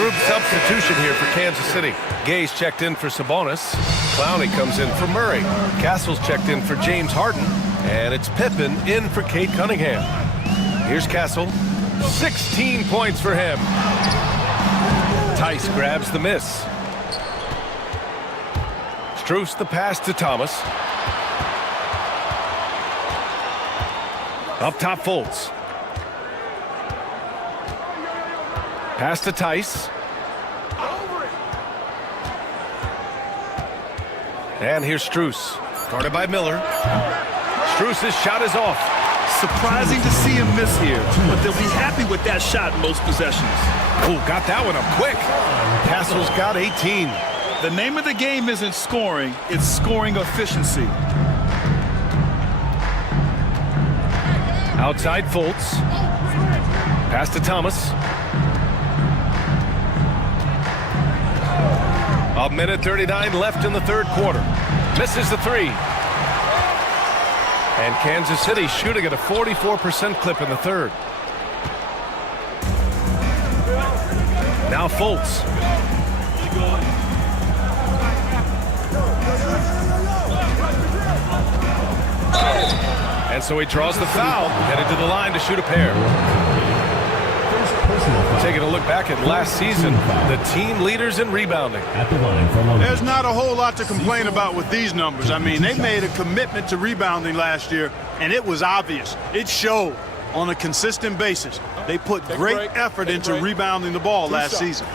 Group substitution here for Kansas City. Gay's checked in for Sabonis. Clowney comes in for Murray. Castle's checked in for James Harden. And it's Pippen in for Kate Cunningham. Here's Castle. 16 points for him. Tice grabs the miss. Strus the pass to Thomas. Up top, Fultz. Pass to Tice. And here's Strus. Guarded by Miller. Strus's shot is off. Surprising to see him miss here, but they'll be happy with that shot most possessions. Oh, got that one up quick. Castle's got 18. The name of the game isn't scoring, it's scoring efficiency. Outside Fultz. Pass to Thomas. A minute 39 left in the third quarter. Misses the three. And Kansas City shooting at a 44% clip in the third. Now Fultz. And so he draws the foul, headed to the line to shoot a pair. Taking a look back at last season, the team leaders in rebounding. There's not a whole lot to complain about with these numbers. I mean, they made a commitment to rebounding last year, and it was obvious. It showed on a consistent basis. They put great effort into rebounding the ball last season.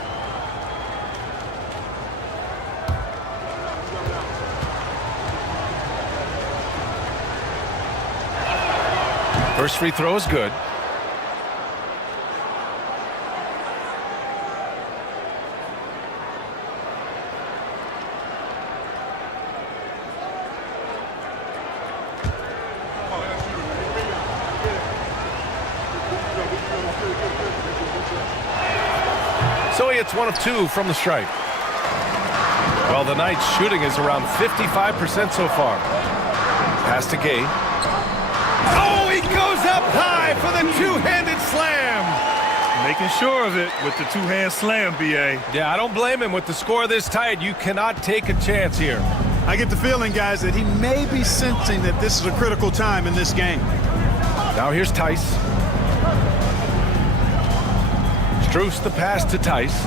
First free throw is good. So he hits one of two from the stripe. Well, the Knights' shooting is around 55% so far. Pass to Gay. Oh, he goes up high for the two-handed slam. Making sure of it with the two-hand slam, B.A. Yeah, I don't blame him. With the score this tight, you cannot take a chance here. I get the feeling, guys, that he may be sensing that this is a critical time in this game. Now here's Tice. Strus the pass to Tice.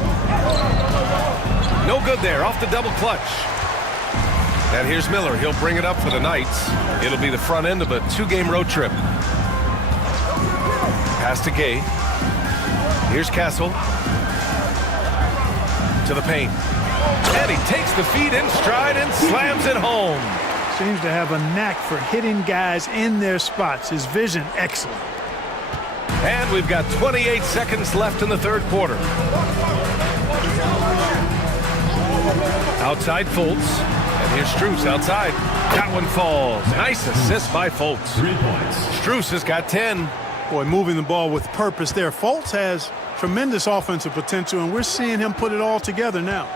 No good there, off the double clutch. And here's Miller. He'll bring it up for the Knights. It'll be the front end of a two-game road trip. Pass to Gay. Here's Castle. To the paint. And he takes the feed in stride and slams it home. Seems to have a knack for hitting guys in their spots. His vision, excellent. And we've got 28 seconds left in the third quarter. Outside Fultz. And here's Strus outside. That one falls. Nice assist by Fultz. 3 points. Strus has got 10. Boy, moving the ball with purpose there. Fultz has tremendous offensive potential, and we're seeing him put it all together now.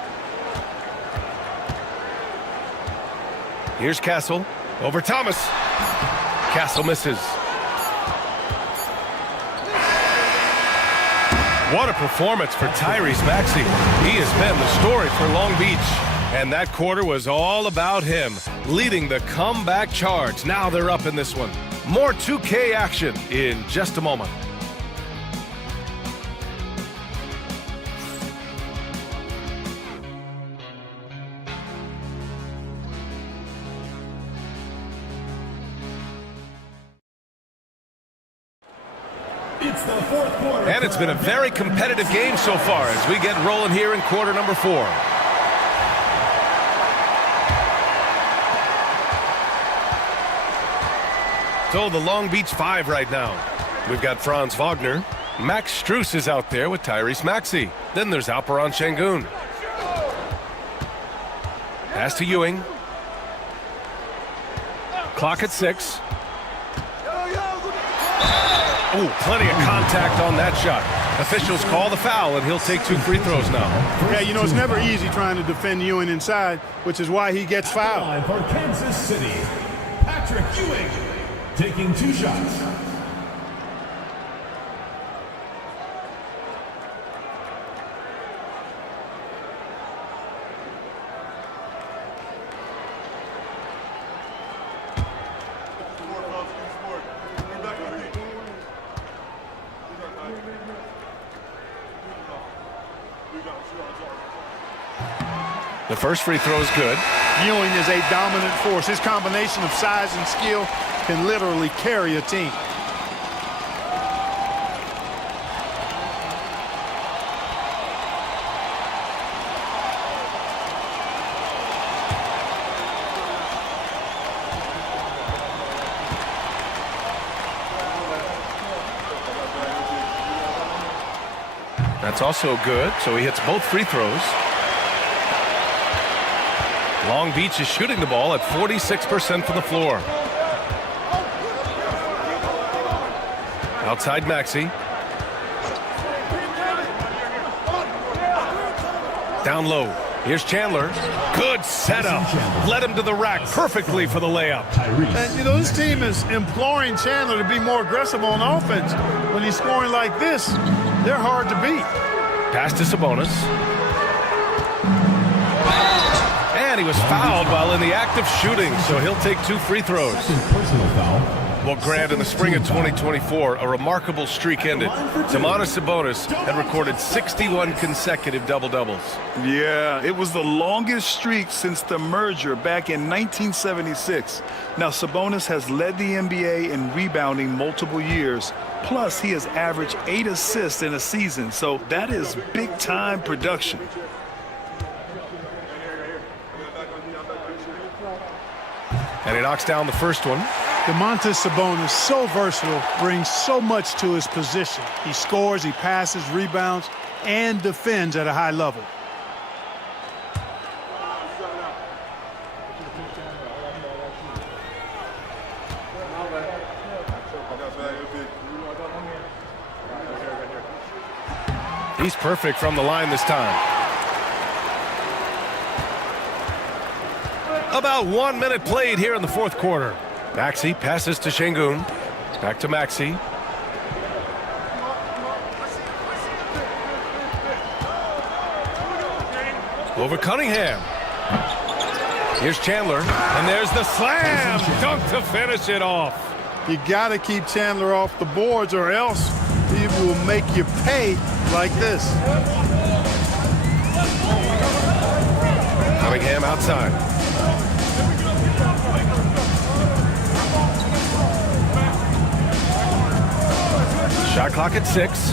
Here's Castle. Over Thomas. Castle misses. What a performance for Tyrese Maxey. He has been the story for Long Beach. And that quarter was all about him, leading the comeback charge. Now they're up in this one. More 2K action in just a moment. It's the fourth quarter. And it's been a very competitive game so far as we get rolling here in quarter number 4. So the Long Beach 5 right now. We've got Franz Wagner. Max Strus is out there with Tyrese Maxey. Then there's Alperon Şengün. Pass to Ewing. Clock at 6. Oh, plenty of contact on that shot. Officials call the foul, and he'll take 2 free throws now. Yeah, you know, it's never easy trying to defend Ewing inside, which is why he gets fouled. For Kansas City, Patrick Ewing taking 2 shots. The first free throw is good. Ewing is a dominant force. His combination of size and skill can literally carry a team. That's also good, so he hits both free throws. Long Beach is shooting the ball at 46% from the floor. Outside Maxey. Down low. Here's Chandler. Good setup. Led him to the rack perfectly for the layup. And, you know, this team is imploring Chandler to be more aggressive on offense. When he's scoring like this, they're hard to beat. Pass to Sabonis. And he was fouled while in the act of shooting, so he'll take 2 free throws. Personal foul. Well, Grant, in the spring of 2024, a remarkable streak ended. Domantas Sabonis had recorded 61 consecutive double-doubles. Yeah, it was the longest streak since the merger back in 1976. Now, Sabonis has led the NBA in rebounding multiple years. Plus, he has averaged 8 assists in a season, so that is big-time production. And he knocks down the first one. Domantas Sabonis, so versatile, brings so much to his position. He scores, he passes, rebounds, and defends at a high level. He's perfect from the line this time. About 1 minute played here in the fourth quarter. Maxey passes to Şengün. Back to Maxey. Over Cunningham. Here's Chandler. And there's the slam dunk to finish it off. You got to keep Chandler off the boards or else he will make you pay like this. Cunningham outside. Shot clock at 6.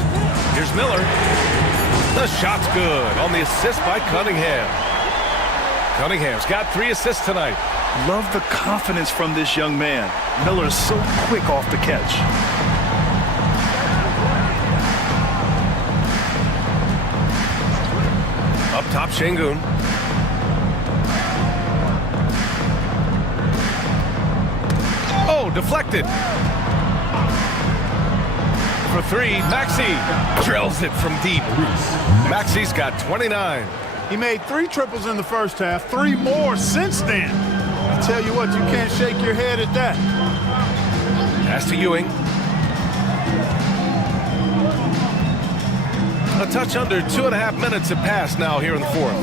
Here's Miller. The shot's good on the assist by Cunningham. Cunningham's got 3 assists tonight. Love the confidence from this young man. Miller is so quick off the catch. Up top, Şengün. Oh, deflected. For 3, Maxey drills it from deep. Maxey's got 29. He made 3 triples in the first half, 3 more since then. I tell you what, you can't shake your head at that. Pass to Ewing. A touch under 2.5 minutes have passed now here in the fourth.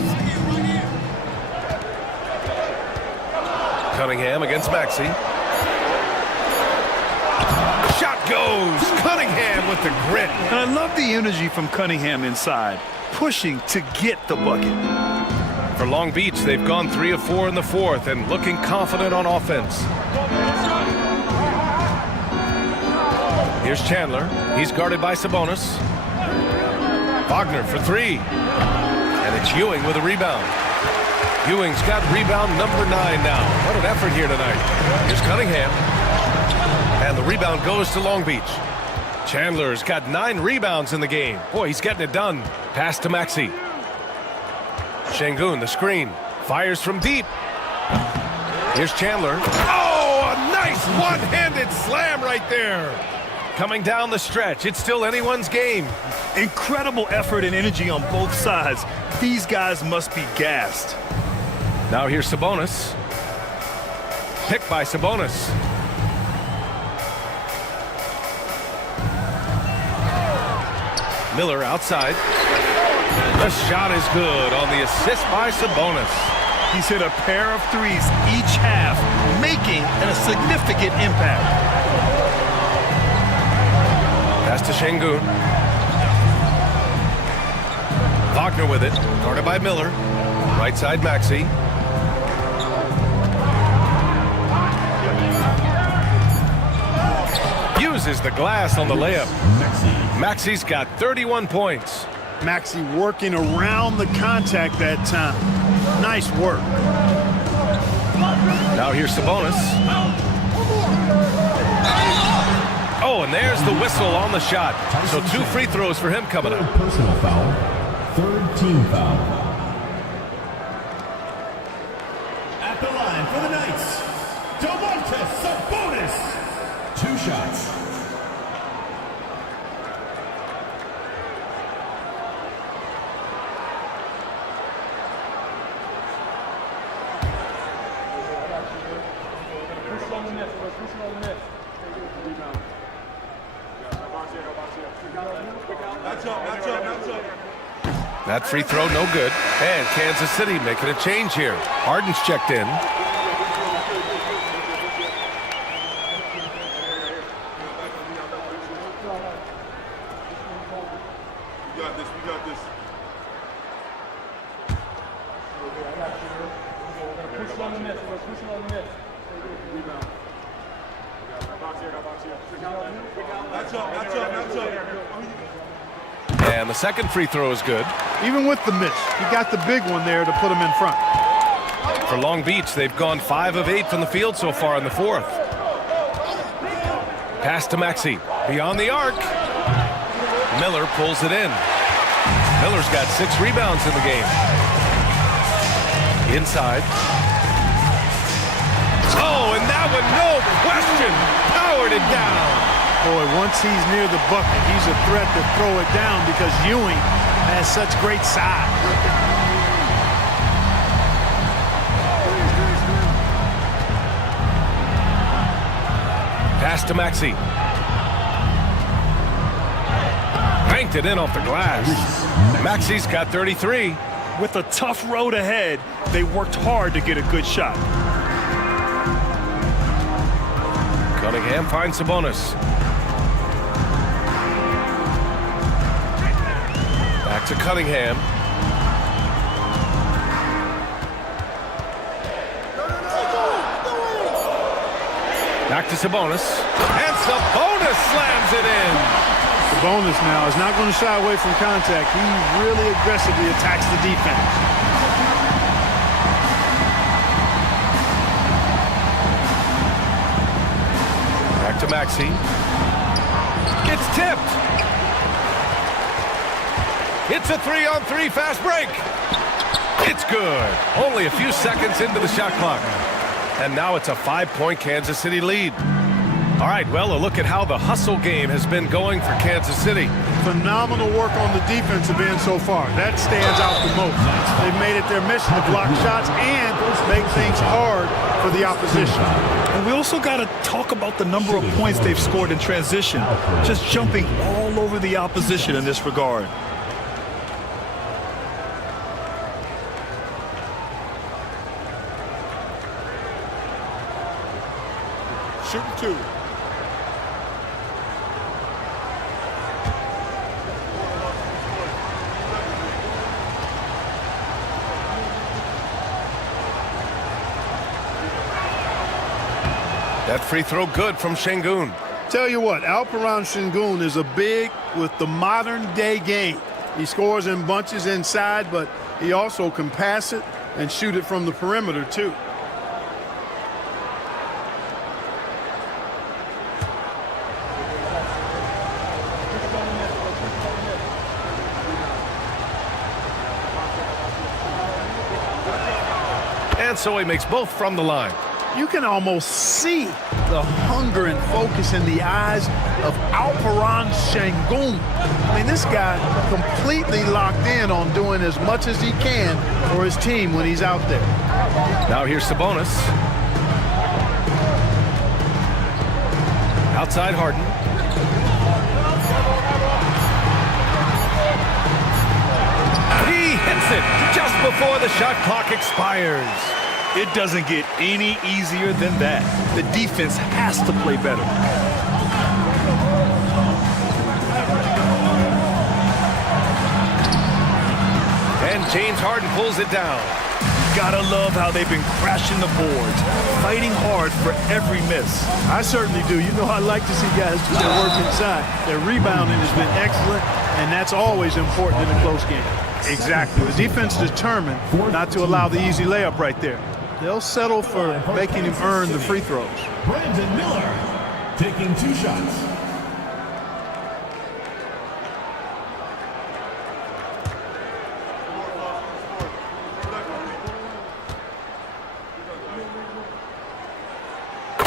Cunningham against Maxey. Shot goes. Cunningham with the grit. And I love the energy from Cunningham inside, pushing to get the bucket. For Long Beach, they've gone 3 of 4 in the fourth and looking confident on offense. Here's Chandler. He's guarded by Sabonis. Wagner for 3. And it's Ewing with a rebound. Ewing's got rebound number 9 now. What an effort here tonight. Here's Cunningham. And the rebound goes to Long Beach. Chandler's got 9 rebounds in the game. Boy, he's getting it done. Pass to Maxey. Şengün, the screen. Fires from deep. Here's Chandler. Oh, a nice one-handed slam right there. Coming down the stretch. It's still anyone's game. Incredible effort and energy on both sides. These guys must be gassed. Now here's Sabonis. Picked by Sabonis. Miller outside. The shot is good on the assist by Sabonis. He's hit a pair of 3s each half, making a significant impact. Pass to Şengün. Wagner with it, guarded by Miller. Right side, Maxey. Uses the glass on the layup. Maxey's got 31 points. Maxey working around the contact that time. Nice work. Now here's Sabonis. Oh, and there's the whistle on the shot. So 2 free throws for him coming up. Personal foul. Third team foul. At the line for the Knights, GODBLESS. 2 shots. That free throw, no good. And Kansas City making a change here. Harden's checked in. We got this. Push on the net. That's up. And the second free throw is good. Even with the miss, he got the big one there to put him in front. For Long Beach, they've gone 5 of 8 from the field so far in the fourth. Pass to Maxey. Beyond the arc. Miller pulls it in. Miller's got 6 rebounds in the game. Inside. Oh, and that one, no question, powered it down. Boy, once he's near the bucket, he's a threat to throw it down because Ewing has such great size. Pass to Maxey. Banked it in off the glass. Maxey's got 33. With a tough road ahead, they worked hard to get a good shot. Cunningham finds Sabonis. Back to Cunningham. Back to Sabonis. And Sabonis slams it in. Sabonis now is not going to shy away from contact. He really aggressively attacks the defense. Back to Maxey. It's tipped. It's a 3-on-3 fast break. It's good. Only a few seconds into the shot clock. And now it's a 5-point Kansas City lead. All right, well, a look at how the hustle game has been going for Kansas City. Phenomenal work on the defensive end so far. That stands out the most. They've made it their mission to block shots and make things hard for the opposition. And we also got to talk about the number of points they've scored in transition, just jumping all over the opposition in this regard. Shooting 2. That free throw good from Şengün. Tell you what, Alperen Şengün is a big with the modern day game. He scores in bunches inside, but he also can pass it and shoot it from the perimeter too. And so he makes both from the line. You can almost see the hunger and focus in the eyes of Alperen Şengün. I mean, this guy completely locked in on doing as much as he can for his team when he's out there. Now here's Sabonis. Outside Harden. He hits it just before the shot clock expires. It doesn't get any easier than that. The defense has to play better. And James Harden pulls it down. Gotta love how they've been crashing the boards, fighting hard for every miss. I certainly do. You know, I like to see guys do their work inside. Their rebounding has been excellent, and that's always important in a close game. Exactly. The defense is determined not to allow the easy layup right there. They'll settle for making him earn the free throws. Brandon Miller taking 2 shots.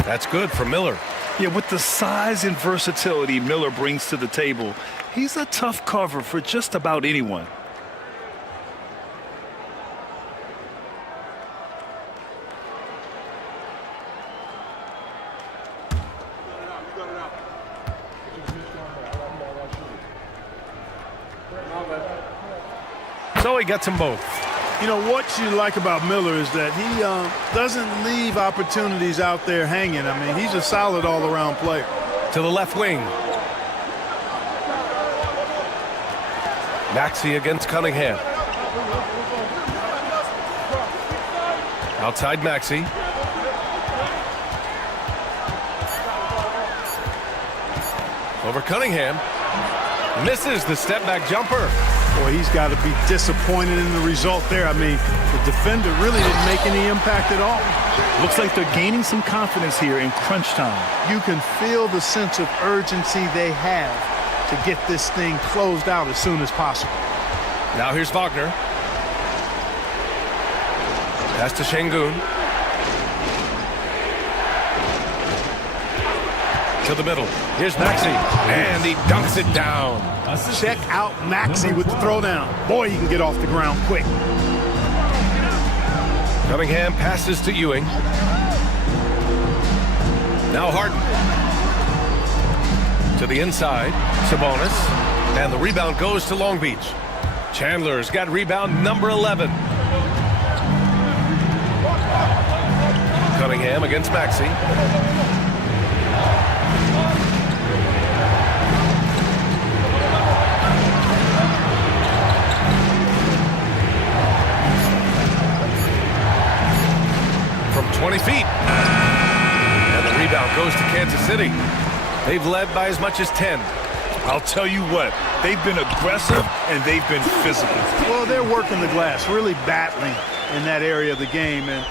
That's good for Miller. Yeah, with the size and versatility Miller brings to the table, he's a tough cover for just about anyone. So he gets them both. You know, what you like about Miller is that he doesn't leave opportunities out there hanging. I mean, he's a solid all-around player. To the left wing. Maxey against Cunningham. Outside Maxey. Over Cunningham. Misses the step-back jumper. Boy, he's got to be disappointed in the result there. I mean, the defender really didn't make any impact at all. Looks like they're gaining some confidence here in crunch time. You can feel the sense of urgency they have to get this thing closed out as soon as possible. Now here's Wagner. Pass to Şengün. To the middle. Here's Maxey. And he dunks it down. Check out Maxey with the throwdown. Boy, he can get off the ground quick. Cunningham passes to Ewing. Now Harden. To the inside. Sabonis. And the rebound goes to Long Beach. Chandler's got rebound number 11. Cunningham against Maxey. From 20 feet. And the rebound goes to Kansas City. They've led by as much as 10. I'll tell you what, they've been aggressive and they've been physical. Well, they're working the glass, really battling in that area of the game, and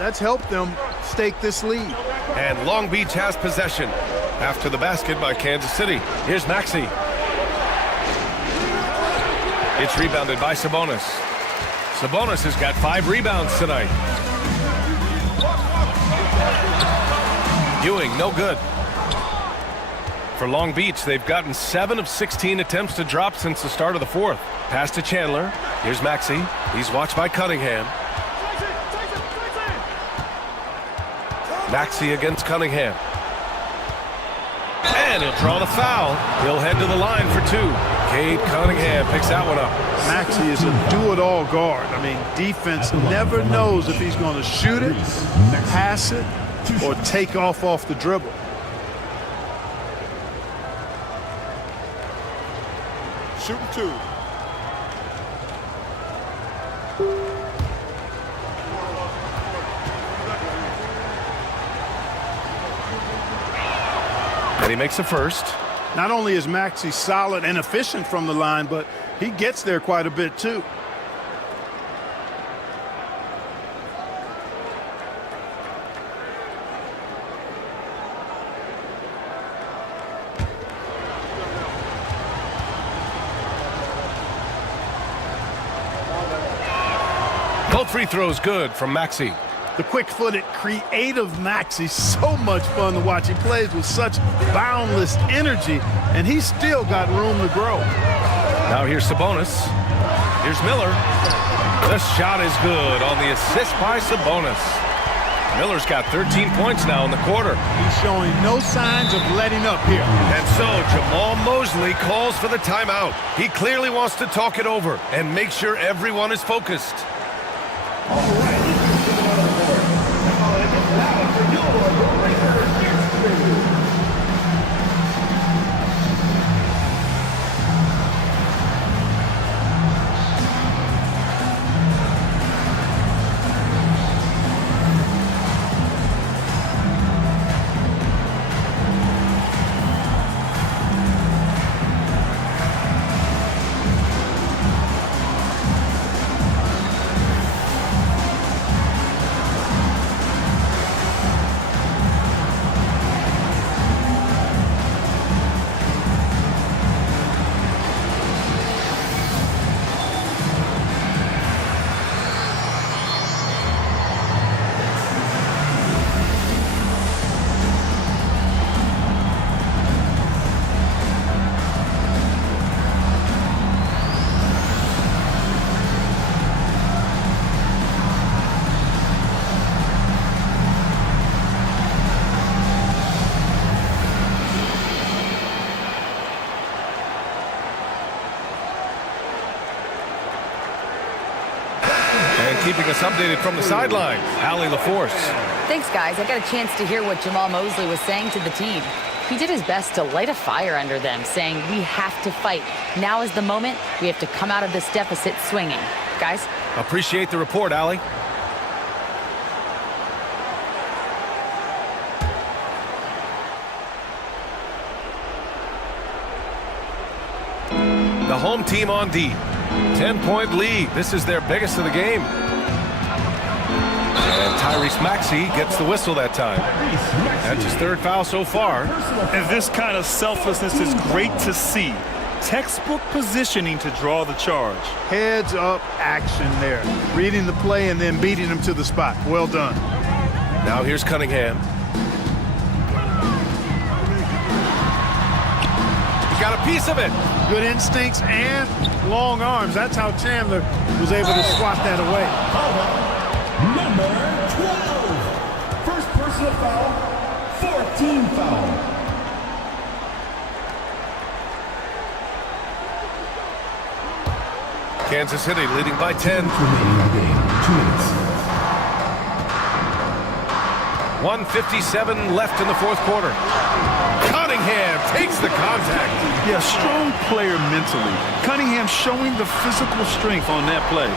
that's helped them stake this lead. And Long Beach has possession after the basket by Kansas City. Here's Maxey. It's rebounded by Sabonis. Sabonis has got 5 rebounds tonight. Ewing, no good. For Long Beach, they've gotten 7 of 16 attempts to drop since the start of the fourth. Pass to Chandler. Here's Maxey. He's watched by Cunningham. Maxey against Cunningham. And he'll draw the foul. He'll head to the line for 2. Cade Cunningham picks that one up. Maxey is a do-it-all guard. I mean, defense never knows if he's going to shoot it, pass it, or take off the dribble. Shooting 2. And he makes a first. Not only is Maxey solid and efficient from the line, but he gets there quite a bit too. Both free throws good from Maxey. The quick-footed, creative Maxey, so much fun to watch. He plays with such boundless energy, and he's still got room to grow. Now here's Sabonis. Here's Miller. The shot is good on the assist by Sabonis. Miller's got 13 points now in the quarter. He's showing no signs of letting up here. And so Jamal Mosley calls for the timeout. He clearly wants to talk it over and make sure everyone is focused. keeping us updated from the sideline. Allie LaForce. Thanks, guys. I got a chance to hear what Jamal Mosley was saying to the team. He did his best to light a fire under them, saying, we have to fight. Now is the moment. We have to come out of this deficit swinging. Guys? Appreciate the report, Allie. The home team on D. 10-point lead. This is their biggest of the game. And Tyrese Maxey gets the whistle that time. That's his third foul so far. And this kind of selflessness is great to see. Textbook positioning to draw the charge. Heads up action there. Reading the play and then beating him to the spot. Well done. Now here's Cunningham. He got a piece of it. Good instincts and long arms. That's how Chandler was able to swat that away. Number 12. First personal foul, 14 foul. Kansas City leading by 10. Remaining game, 2 minutes. 1:57 left in the fourth quarter. Cunningham takes the contact. Yeah, strong player mentally. Cunningham showing the physical strength on that play.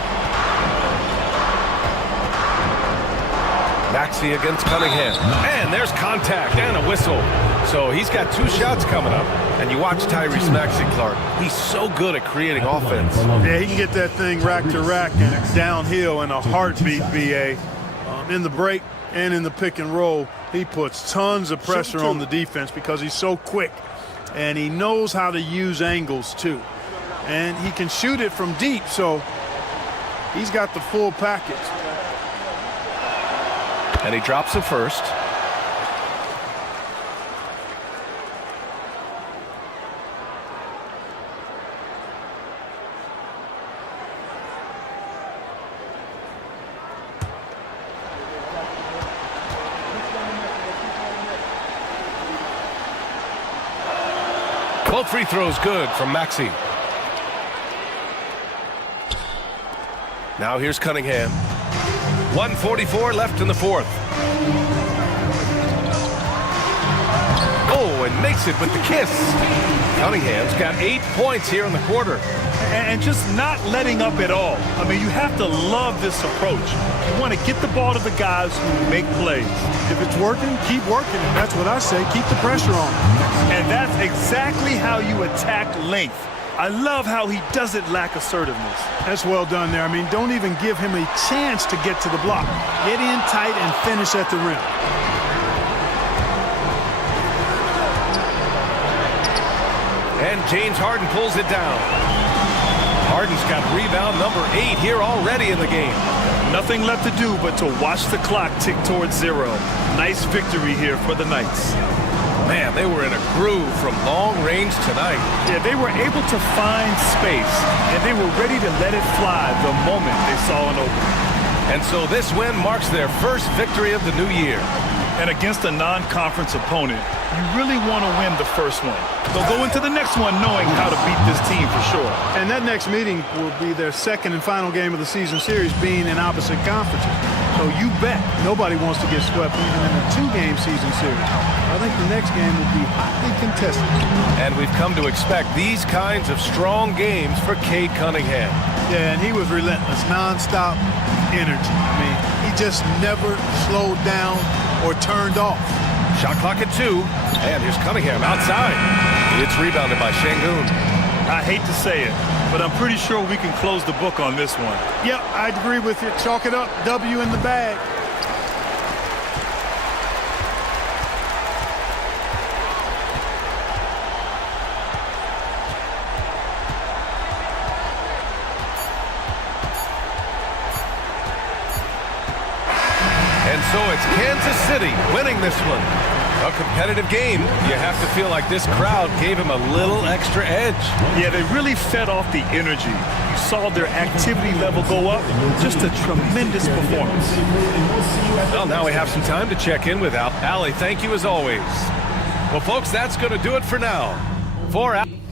Maxey against Cunningham. And there's contact and a whistle. So he's got 2 shots coming up. And you watch Tyrese Maxey, Clark. He's so good at creating offense. Yeah, he can get that thing rack to rack and downhill in a heartbeat, BA. In the break and in the pick and roll, he puts tons of pressure on the defense because he's so quick. And he knows how to use angles, too. And he can shoot it from deep, so he's got the full package. And he drops it first. Both free throws good from Maxey. Now here's Cunningham. 1:44 left in the fourth. Oh, and makes it with the kiss. Cunningham's got 8 points here in the quarter. And just not letting up at all. I mean, you have to love this approach. You want to get the ball to the guys who make plays. If it's working, keep working. And that's what I say. Keep the pressure on. And that's exactly how you attack length. I love how he doesn't lack assertiveness. That's well done there. I mean, don't even give him a chance to get to the block. Get in tight and finish at the rim. And James Harden pulls it down. Harden's got rebound number 8 here already in the game. Nothing left to do but to watch the clock tick towards 0. Nice victory here for the Knights. Man, they were in a groove from long range tonight. Yeah, they were able to find space, and they were ready to let it fly the moment they saw an opening. And so this win marks their first victory of the new year. And against a non-conference opponent, you really want to win the first one. They'll go into the next one knowing how to beat this team for sure. And that next meeting will be their second and final game of the season series, being in opposite conferences. So you bet nobody wants to get swept even in a 2-game season series. I think the next game will be hotly contested. And we've come to expect these kinds of strong games for Cade Cunningham. Yeah, and he was relentless, nonstop energy. I mean, he just never slowed down or turned off. Shot clock at 2, and here's Cunningham outside. It's rebounded by Şengün. I hate to say it, but I'm pretty sure we can close the book on this one. Yep, I agree with you. Chalk it up. W in the bag. And so it's Kansas City winning this one. A competitive game. You have to feel like this crowd gave him a little extra edge. Yeah, they really fed off the energy. You saw their activity level go up. Just a tremendous performance. Well, now we have some time to check in with Allie. Thank you as always. Well, folks, that's going to do it for now. For Allie.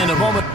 And a moment.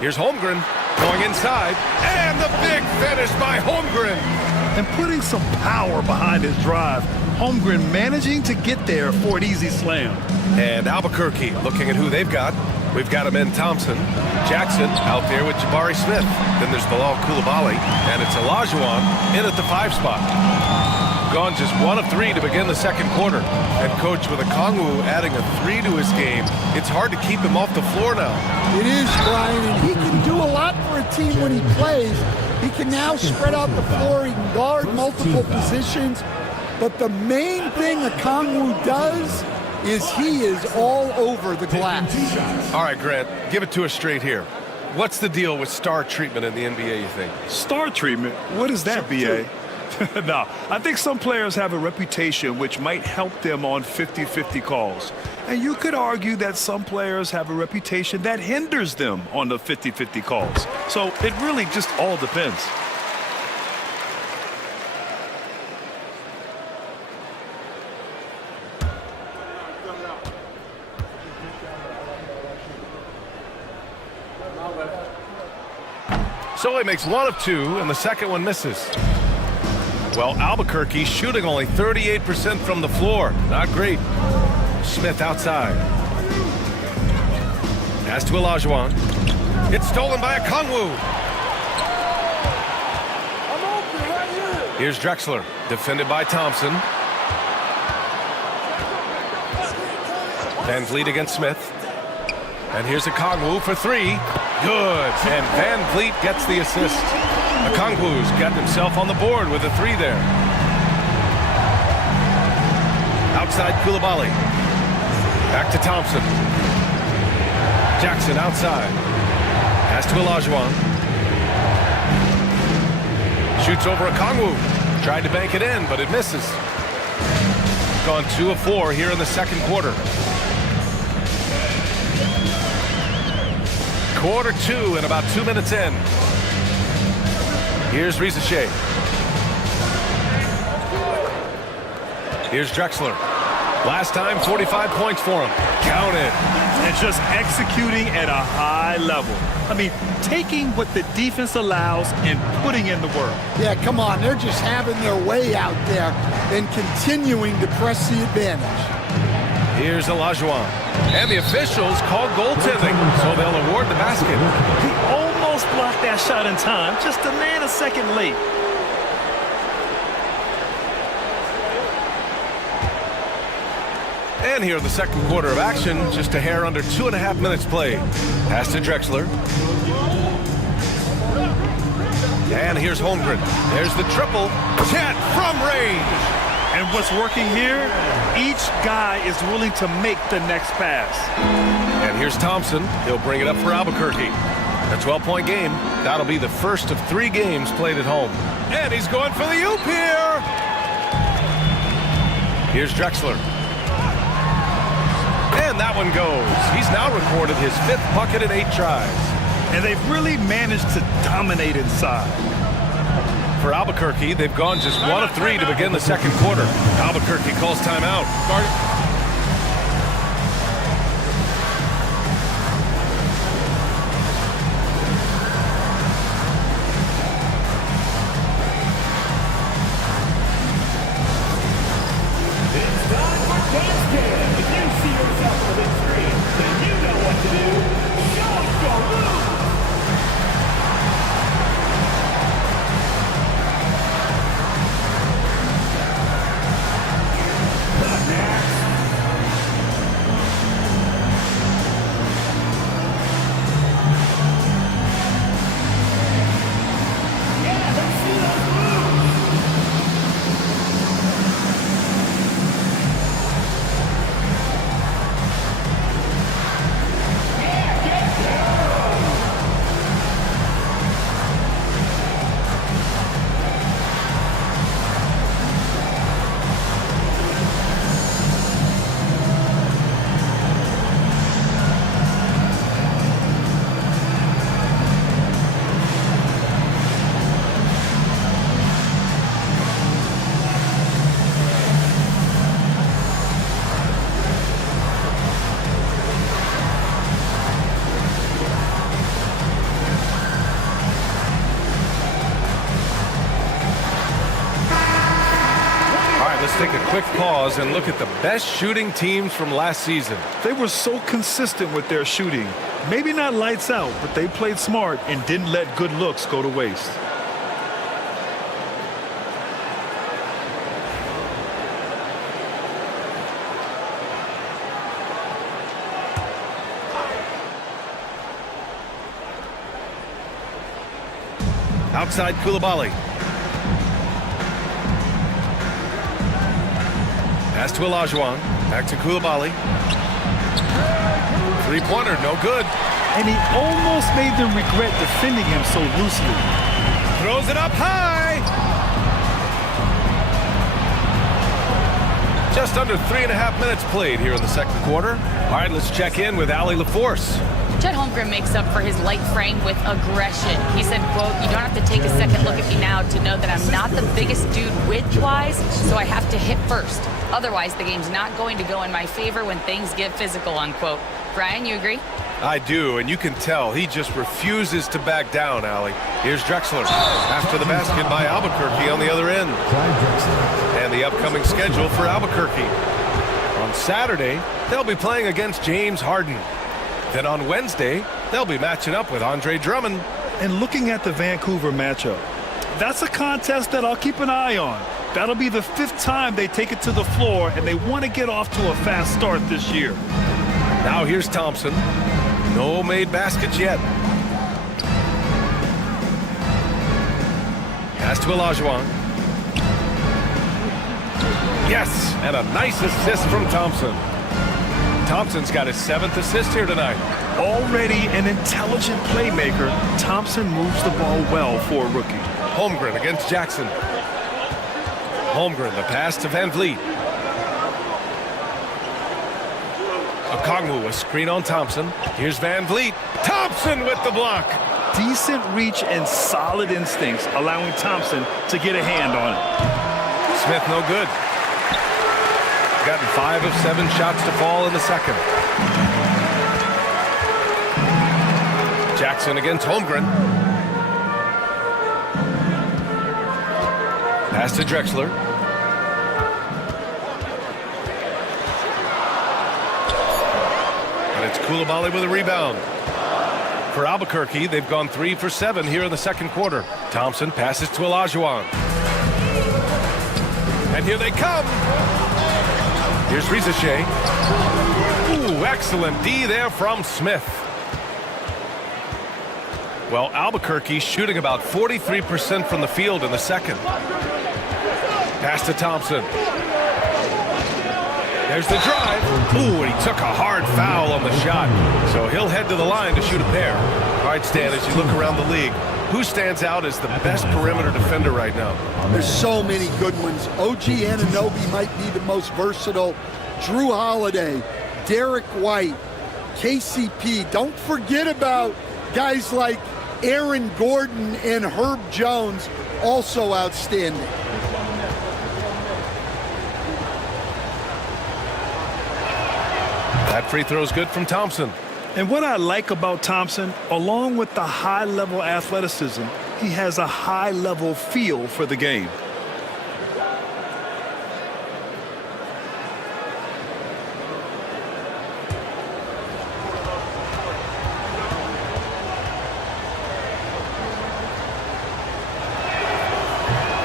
Here's Holmgren going inside, and the big finish by Holmgren. And putting some power behind his drive. Holmgren managing to get there for an easy slam. And Albuquerque looking at who they've got. We've got him in Thompson. Jackson out there with Jabari Smith. Then there's Bilal Coulibaly, and it's Olajuwon in at the 5 spot. Gone just 1 of 3 to begin the second quarter. And coach with Okongwu adding a 3 to his game. It's hard to keep him off the floor now. It is, Brian, and he can do a lot for a team when he plays. He can now spread out the floor. He can guard multiple positions. But the main thing Okongwu does is he is all over the glass. All right, Grant, give it to us straight here. What's the deal with star treatment in the NBA, you think? Star treatment? What is that, B.A.? No, I think some players have a reputation which might help them on 50-50 calls. And you could argue that some players have a reputation that hinders them on the 50-50 calls. So it really just all depends. So he makes 1 of 2, and the second one misses. Well, Albuquerque shooting only 38% from the floor. Not great. Smith outside. Pass to Olajuwon. It's stolen by Okongwu. Here's Drexler, defended by Thompson. Van Vliet against Smith. And here's Okongwu for 3. Good. And Van Vliet gets the assist. Okongwu's got himself on the board with a 3 there. Outside Coulibaly. Back to Thompson. Jackson outside. Pass to Olajuwon. Shoots over Okongwu. Tried to bank it in, but it misses. Gone 2 of 4 here in the second quarter. Quarter 2 and about 2 minutes in. Here's Rizachet. Here's Drexler. Last time, 45 points for him. Counted. And just executing at a high level. I mean, taking what the defense allows and putting in the work. Yeah, come on. They're just having their way out there and continuing to press the advantage. Here's Olajuwon. And the officials called goaltending, so they'll award the basket. He almost blocked that shot in time, just a nanosecond late. And here in the second quarter of action, just a hair under 2.5 minutes played. Pass to Drexler. And here's Holmgren. There's the triple. Chet from range. And what's working here, each guy is willing to make the next pass. And here's Thompson. He'll bring it up for Albuquerque. A 12-point game. That'll be the first of 3 games played at home. And he's going for the oop here. Here's Drexler. And that one goes. He's now recorded his 5th bucket in 8 tries. And they've really managed to dominate inside. For Albuquerque, they've gone just 1 of 3 to begin the second quarter. Albuquerque calls timeout. It's time for Gaskin. If you see yourself on the big screen, then you know what to do. Show us your moves. pause and look at the best shooting teams from last season. They were so consistent with their shooting. Maybe not lights out, but they played smart and didn't let good looks go to waste. Outside Koulibaly. Pass to Olajuwon. Back to Koulibaly. Three-pointer, no good. And he almost made them regret defending him so loosely. Throws it up high. Just under 3.5 minutes played here in the second quarter. All right, let's check in with Allie LaForce. Chet Holmgren makes up for his light frame with aggression. He said, quote, "You don't have to take a second look at me now to know that I'm not the biggest dude width-wise, so I have to hit first. Otherwise, the game's not going to go in my favor when things get physical," unquote. Brian, you agree? I do, and you can tell he just refuses to back down, Allie. Here's Drexler. After the basket by Albuquerque on the other end. And the upcoming schedule for Albuquerque. On Saturday, they'll be playing against James Harden. Then on Wednesday, they'll be matching up with Andre Drummond. And looking at the Vancouver matchup, that's a contest that I'll keep an eye on. That'll be the 5th time they take it to the floor, and they want to get off to a fast start this year. Now here's Thompson. No made baskets yet. Pass to Olajuwon. Yes, and a nice assist from Thompson. Thompson's got his 7th assist here tonight. Already an intelligent playmaker, Thompson moves the ball well for a rookie. Holmgren against Jackson. Holmgren, the pass to Van Vliet. Okongwu, a screen on Thompson. Here's Van Vliet. Thompson with the block. Decent reach and solid instincts, allowing Thompson to get a hand on it. Smith no good. Gotten 5 of 7 shots to fall in the second. Jackson against Holmgren. Pass to Drexler. And it's Koulibaly with a rebound. For Albuquerque, they've gone 3 for 7 here in the second quarter. Thompson passes to Olajuwon. And here they come. Here's Rizachet. Ooh, excellent D there from Smith. Well, Albuquerque shooting about 43% from the field in the second. Pass to Thompson. There's the drive. Ooh, and he took a hard foul on the shot. So he'll head to the line to shoot a pair. All right, Stan, as you look around the league, who stands out as the best perimeter defender right now? There's so many good ones. OG Anunoby might be the most versatile. Drew Holiday, Derek White, KCP. Don't forget about guys like Aaron Gordon and Herb Jones, also outstanding. That free throw is good from Thompson. And what I like about Thompson, along with the high-level athleticism, he has a high-level feel for the game.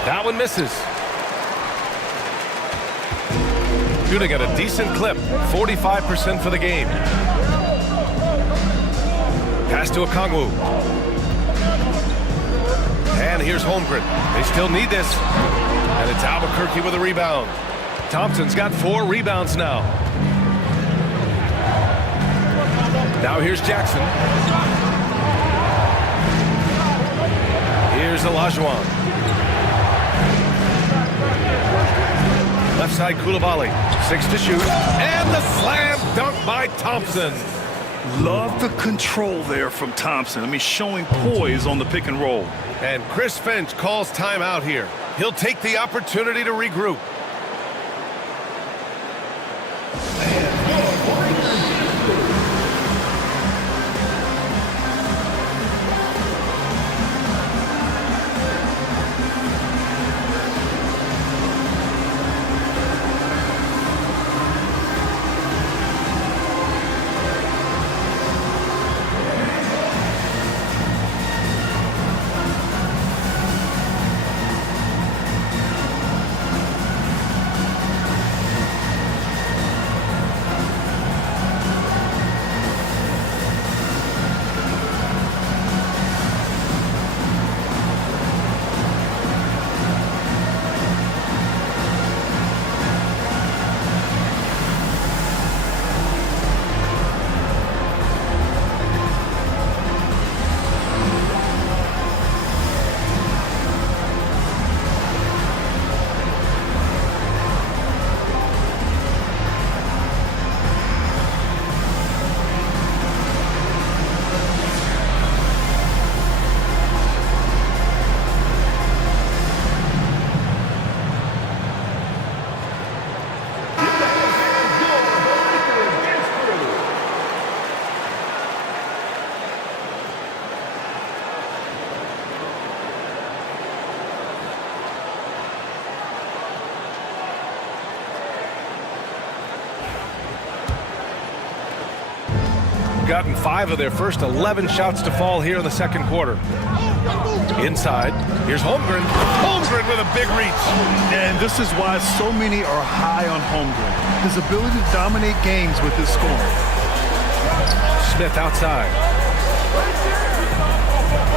That one misses. Shooting at a decent clip, 45% for the game. Pass to Okongwu. And here's Holmgren. They still need this. And it's Albuquerque with a rebound. Thompson's got 4 rebounds now. Now here's Jackson. Here's Olajuwon. Left side Koulibaly. 6 to shoot. And the slam dunk by Thompson. Love the control there from Thompson. I mean, showing poise on the pick and roll. And Chris Finch calls timeout here. He'll take the opportunity to regroup. have gotten 5 of their first 11 shots to fall here in the second quarter. Inside, here's Holmgren. Holmgren with a big reach. And this is why so many are high on Holmgren. His ability to dominate games with his scoring. Smith outside.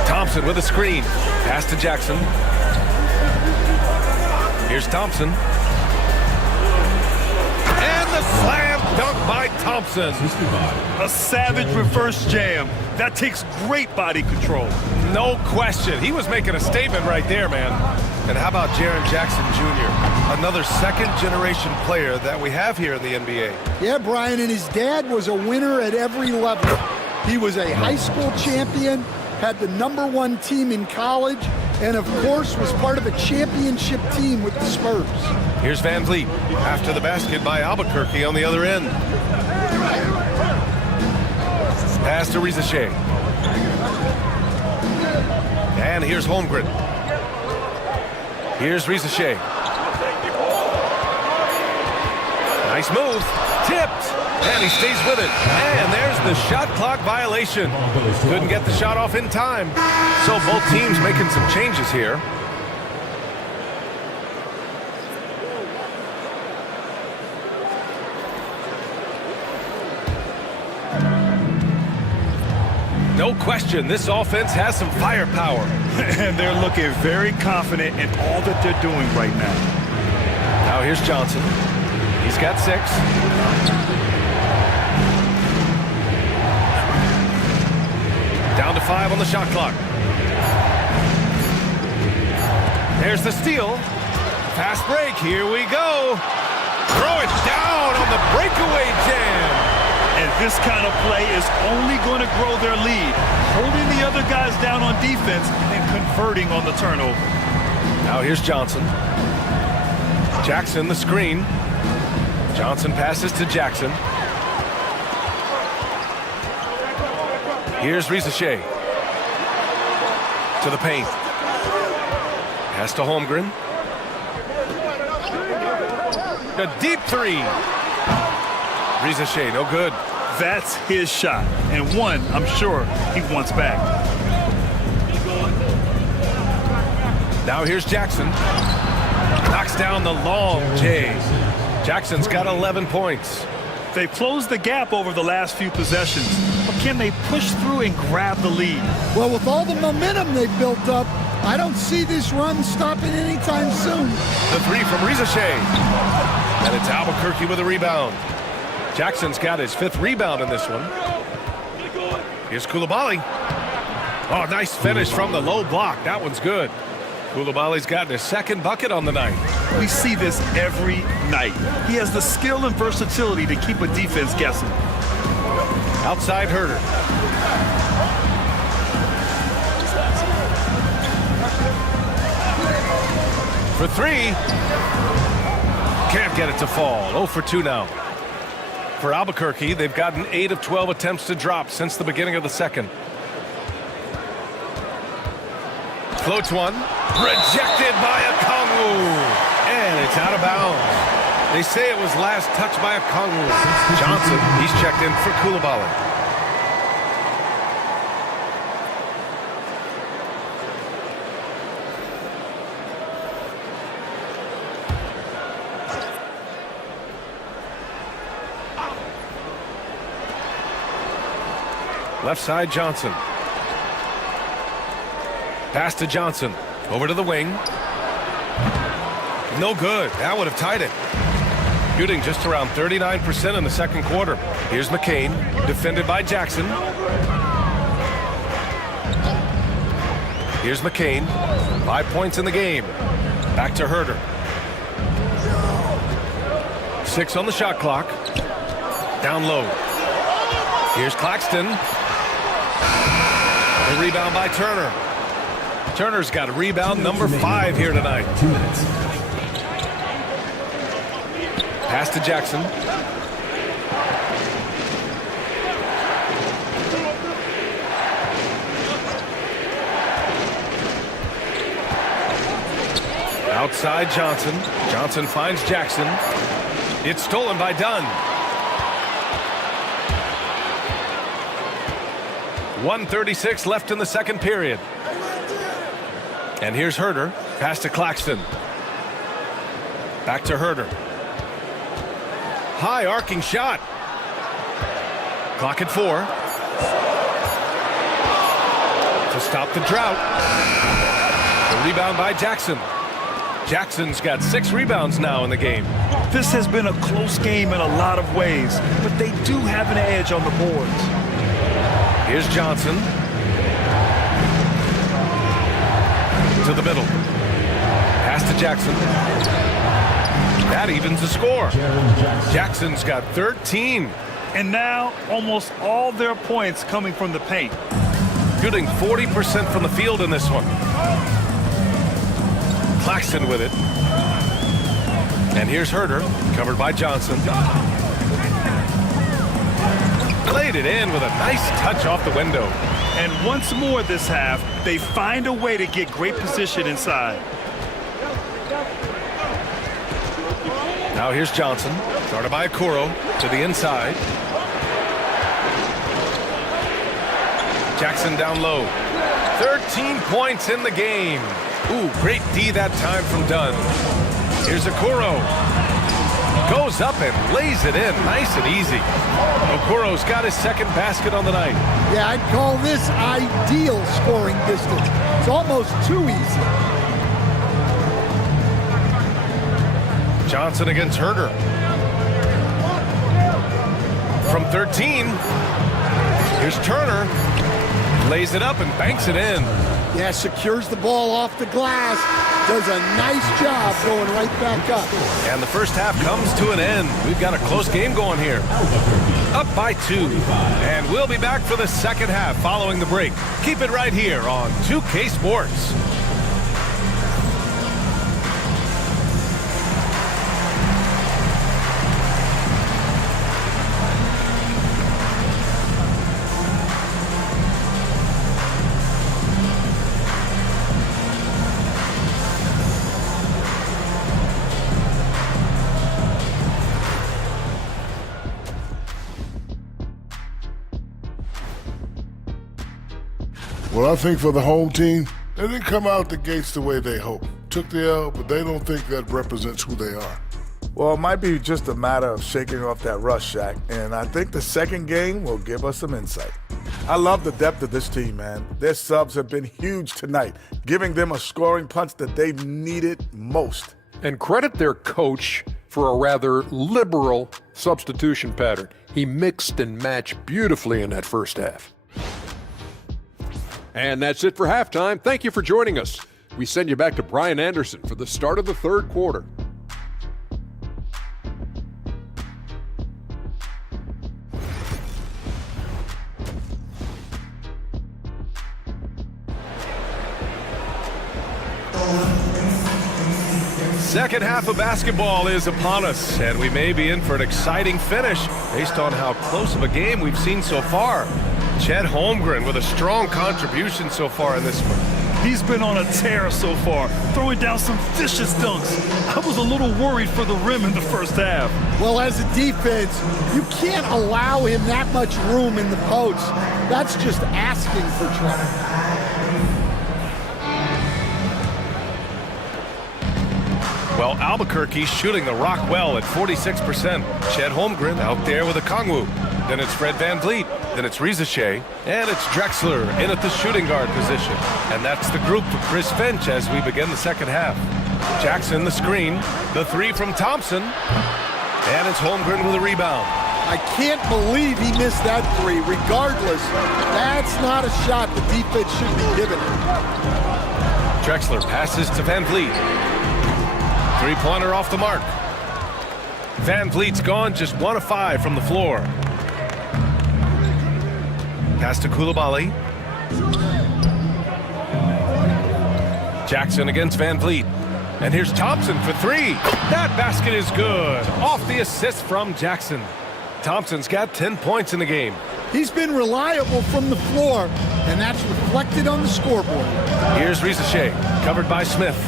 Thompson with a screen. Pass to Jackson. Here's Thompson. And the slam dunk by Thompson. A savage reverse jam. That takes great body control. No question. He was making a statement right there, man. And how about Jaren Jackson Jr., another second-generation player that we have here in the NBA? Yeah, Brian, and his dad was a winner at every level. He was a high school champion, had the #1 team in college, and of course was part of a championship team with the Spurs. Here's Van Vliet after the basket by Albuquerque on the other end. Pass to Riza Shea. And here's Holmgren. Here's Riza Shea. Nice move. Tipped. And he stays with it. And there's the shot clock violation. Couldn't get the shot off in time. So both teams making some changes here. No question, this offense has some firepower. And they're looking very confident in all that they're doing right now. Now here's Johnson. He's got 6. Down to 5 on the shot clock. There's the steal. Fast break, here we go. Throw it down on the breakaway jam. And this kind of play is only going to grow their lead, holding the other guys down on defense and converting on the turnover. Now here's Johnson. Jackson, the screen. Johnson passes to Jackson. Here's Riza Shea. To the paint. Pass to Holmgren. A deep 3. Riza Shea, no good. That's his shot, and one I'm sure he wants back. Now here's Jackson. Knocks down the long J. Jackson's got 11 points. They've closed the gap over the last few possessions, but can they push through and grab the lead? Well, with all the momentum they've built up, I don't see this run stopping anytime soon. The 3 from Riza Shea. And it's Albuquerque with a rebound. Jackson's got his 5th rebound in this one. Here's Coulibaly. Oh, nice finish from the low block. That one's good. Coulibaly's gotten his 2nd bucket on the night. We see this every night. He has the skill and versatility to keep a defense guessing. Outside Herter. For 3. Can't get it to fall. 0 for 2 now. For Albuquerque, they've gotten 8 of 12 attempts to drop since the beginning of the second. Floats one. Rejected by Okongwu. And it's out of bounds. They say it was last touched by Okongwu. Johnson, he's checked in for Coulibaly. Left side, Johnson. Pass to Johnson. Over to the wing. No good. That would have tied it. Shooting just around 39% in the second quarter. Here's McCain, defended by Jackson. Here's McCain. 5 points in the game. Back to Herter. 6 on the shot clock. Down low. Here's Claxton. The rebound by Turner. Turner's got a rebound number 5 here tonight. 2 minutes. Pass to Jackson. Outside Johnson. Johnson finds Jackson. It's stolen by Dunn. 1:36 left in the second period. And here's Herder. Pass to Claxton. Back to Herder. High arcing shot. Clock at 4. To stop the drought. The rebound by Jackson. Jackson's got 6 rebounds now in the game. This has been a close game in a lot of ways, but they do have an edge on the boards. Here's Johnson. To the middle. Pass to Jackson. That evens the score. Jackson's got 13. And now almost all their points coming from the paint. Shooting 40% from the field in this one. Claxton with it. And here's Herder, covered by Johnson. Played it in with a nice touch off the window. And once more this half, they find a way to get great position inside. Now here's Johnson, started by Okoro to the inside. Jackson down low. 13 points in the game. Ooh, great D that time from Dunn. Here's Okoro. Goes up and lays it in nice and easy. Okoro's got his second basket on the night. Yeah, I'd call this ideal scoring distance. It's almost too easy. Johnson against Herder. From 13, here's Turner. Lays it up and banks it in. Yeah, secures the ball off the glass. Does a nice job going right back up. And the first half comes to an end. We've got a close game going here. Up by 2. And we'll be back for the second half following the break. Keep it right here on 2K Sports. Well, I think for the home team, they didn't come out the gates the way they hoped. Took the L, but they don't think that represents who they are. Well, it might be just a matter of shaking off that rust, Shaq, and I think the second game will give us some insight. I love the depth of this team, man. Their subs have been huge tonight, giving them a scoring punch that they've needed most. And credit their coach for a rather liberal substitution pattern. He mixed and matched beautifully in that first half. And that's it for halftime. Thank you for joining us. We send you back to Brian Anderson for the start of the third quarter. Second half of basketball is upon us, and we may be in for an exciting finish based on how close of a game we've seen so far. Chet Holmgren with a strong contribution so far in this one. He's been on a tear so far, throwing down some vicious dunks. I was a little worried for the rim in the first half. Well, as a defense, you can't allow him that much room in the post. That's just asking for trouble. Well, Albuquerque's shooting the rock well at 46%. Chet Holmgren out there with a Kongwu. Then it's Fred VanVleet. Then it's Rizachet. And it's Drexler in at the shooting guard position. And that's the group for Chris Finch as we begin the second half. Jackson the screen. The 3 from Thompson. And it's Holmgren with a rebound. I can't believe he missed that 3. Regardless, that's not a shot the defense should be giving him. Drexler passes to VanVleet. Three-pointer off the mark. VanVleet's gone just 1 of 5 from the floor. Pass to Coulibaly. Jackson against VanVleet. And here's Thompson for 3. That basket is good. Off the assist from Jackson. Thompson's got 10 points in the game. He's been reliable from the floor, and that's reflected on the scoreboard. Here's Rizachet, covered by Smith.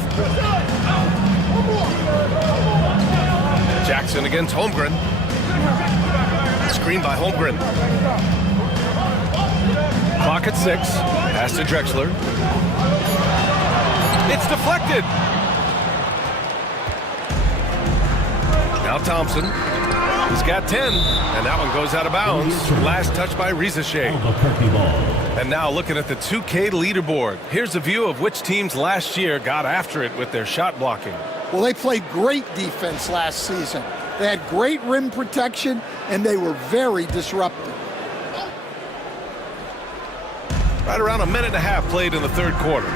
Jackson against Holmgren. Screen by Holmgren. Clock at 6. Pass to Drexler. It's deflected. Now Thompson. He's got 10, and that one goes out of bounds. Last touch by Rizachet. And now looking at the 2K leaderboard. Here's a view of which teams last year got after it with their shot blocking. Well, they played great defense last season. They had great rim protection, and they were very disruptive. Right around a minute and a half played in the third quarter.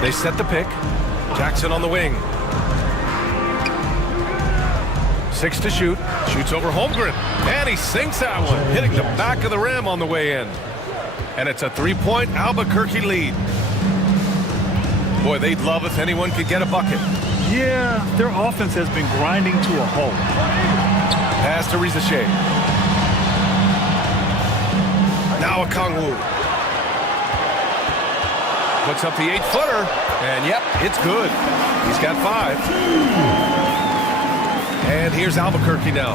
They set the pick. Jackson on the wing. 6 to shoot. Shoots over Holmgren. And he sinks that one, hitting the back of the rim on the way in. And it's a 3-point Albuquerque lead. Boy, they'd love if anyone could get a bucket. Yeah, their offense has been grinding to a halt. Pass to Rizachet. Now a Kongwu. Puts up the 8-footer. And yep, it's good. He's got 5. And here's Albuquerque now.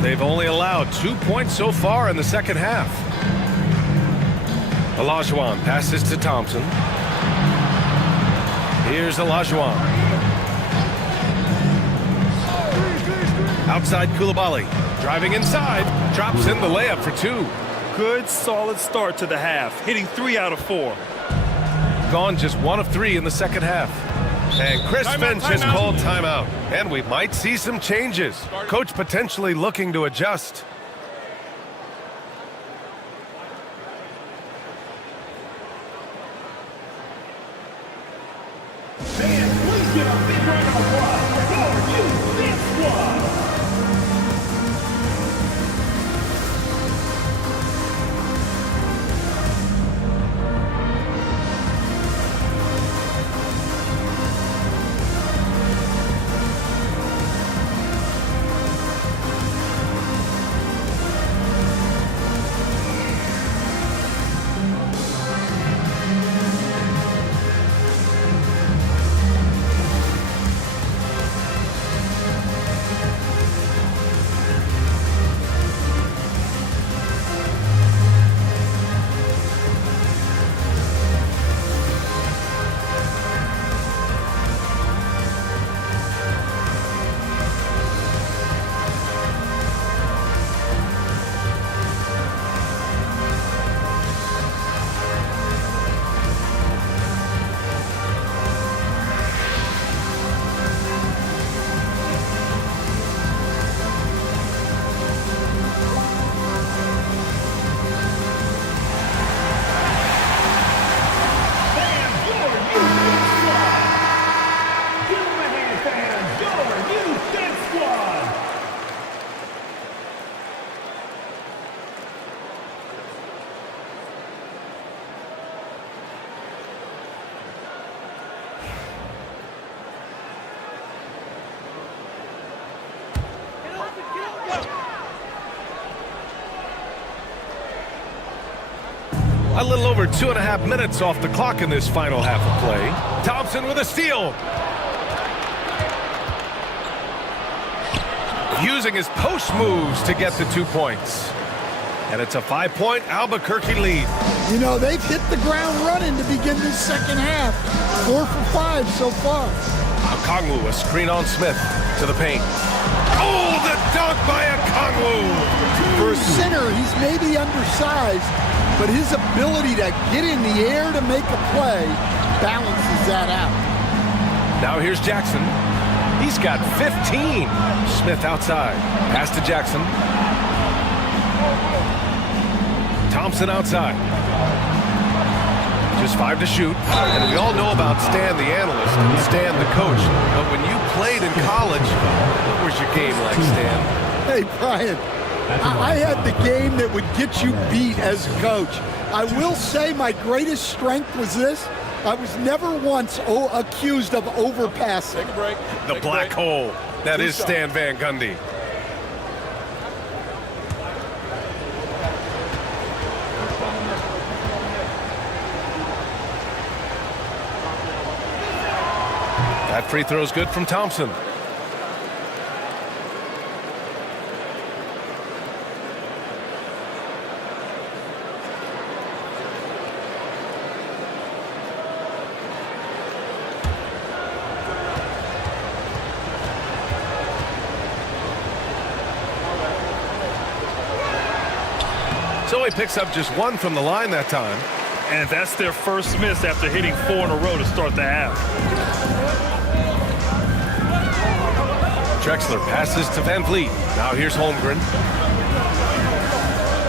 They've only allowed 2 points so far in the second half. Olajuwon passes to Thompson. Here's Olajuwon. Outside Koulibaly. Driving inside. Drops in the layup for 2. Good, solid start to the half, hitting 3 out of 4. Gone just 1 of 3 in the second half. And Chris Finch has called timeout. And we might see some changes. Coach potentially looking to adjust. Fans, please give a big round of applause for your UC squad. A little over 2.5 minutes off the clock in this final half of play. Thompson with a steal. Using his post moves to get the 2 points. And it's a 5-point Albuquerque lead. You know, they've hit the ground running to begin this second half. 4 for 5 so far. Okongwu, a screen on Smith to the paint. Oh, the dunk by Okongwu! For a center, he's maybe undersized, but his ability to get in the air to make a play balances that out. Now here's Jackson. He's got 15. Smith outside. Pass to Jackson. Thompson outside. Just 5 to shoot. And we all know about Stan the analyst and Stan the coach. But when you played in college, what was your game like, Stan? Hey, Brian, I had the game that would get you beat as a coach. I will say my greatest strength was this. I was never once accused of overpassing. The black hole. That is Stan Van Gundy. That free throw is good from Thompson. So he picks up just 1 from the line that time. And that's their first miss after hitting 4 in a row to start the half. Drexler passes to Van Vliet. Now here's Holmgren.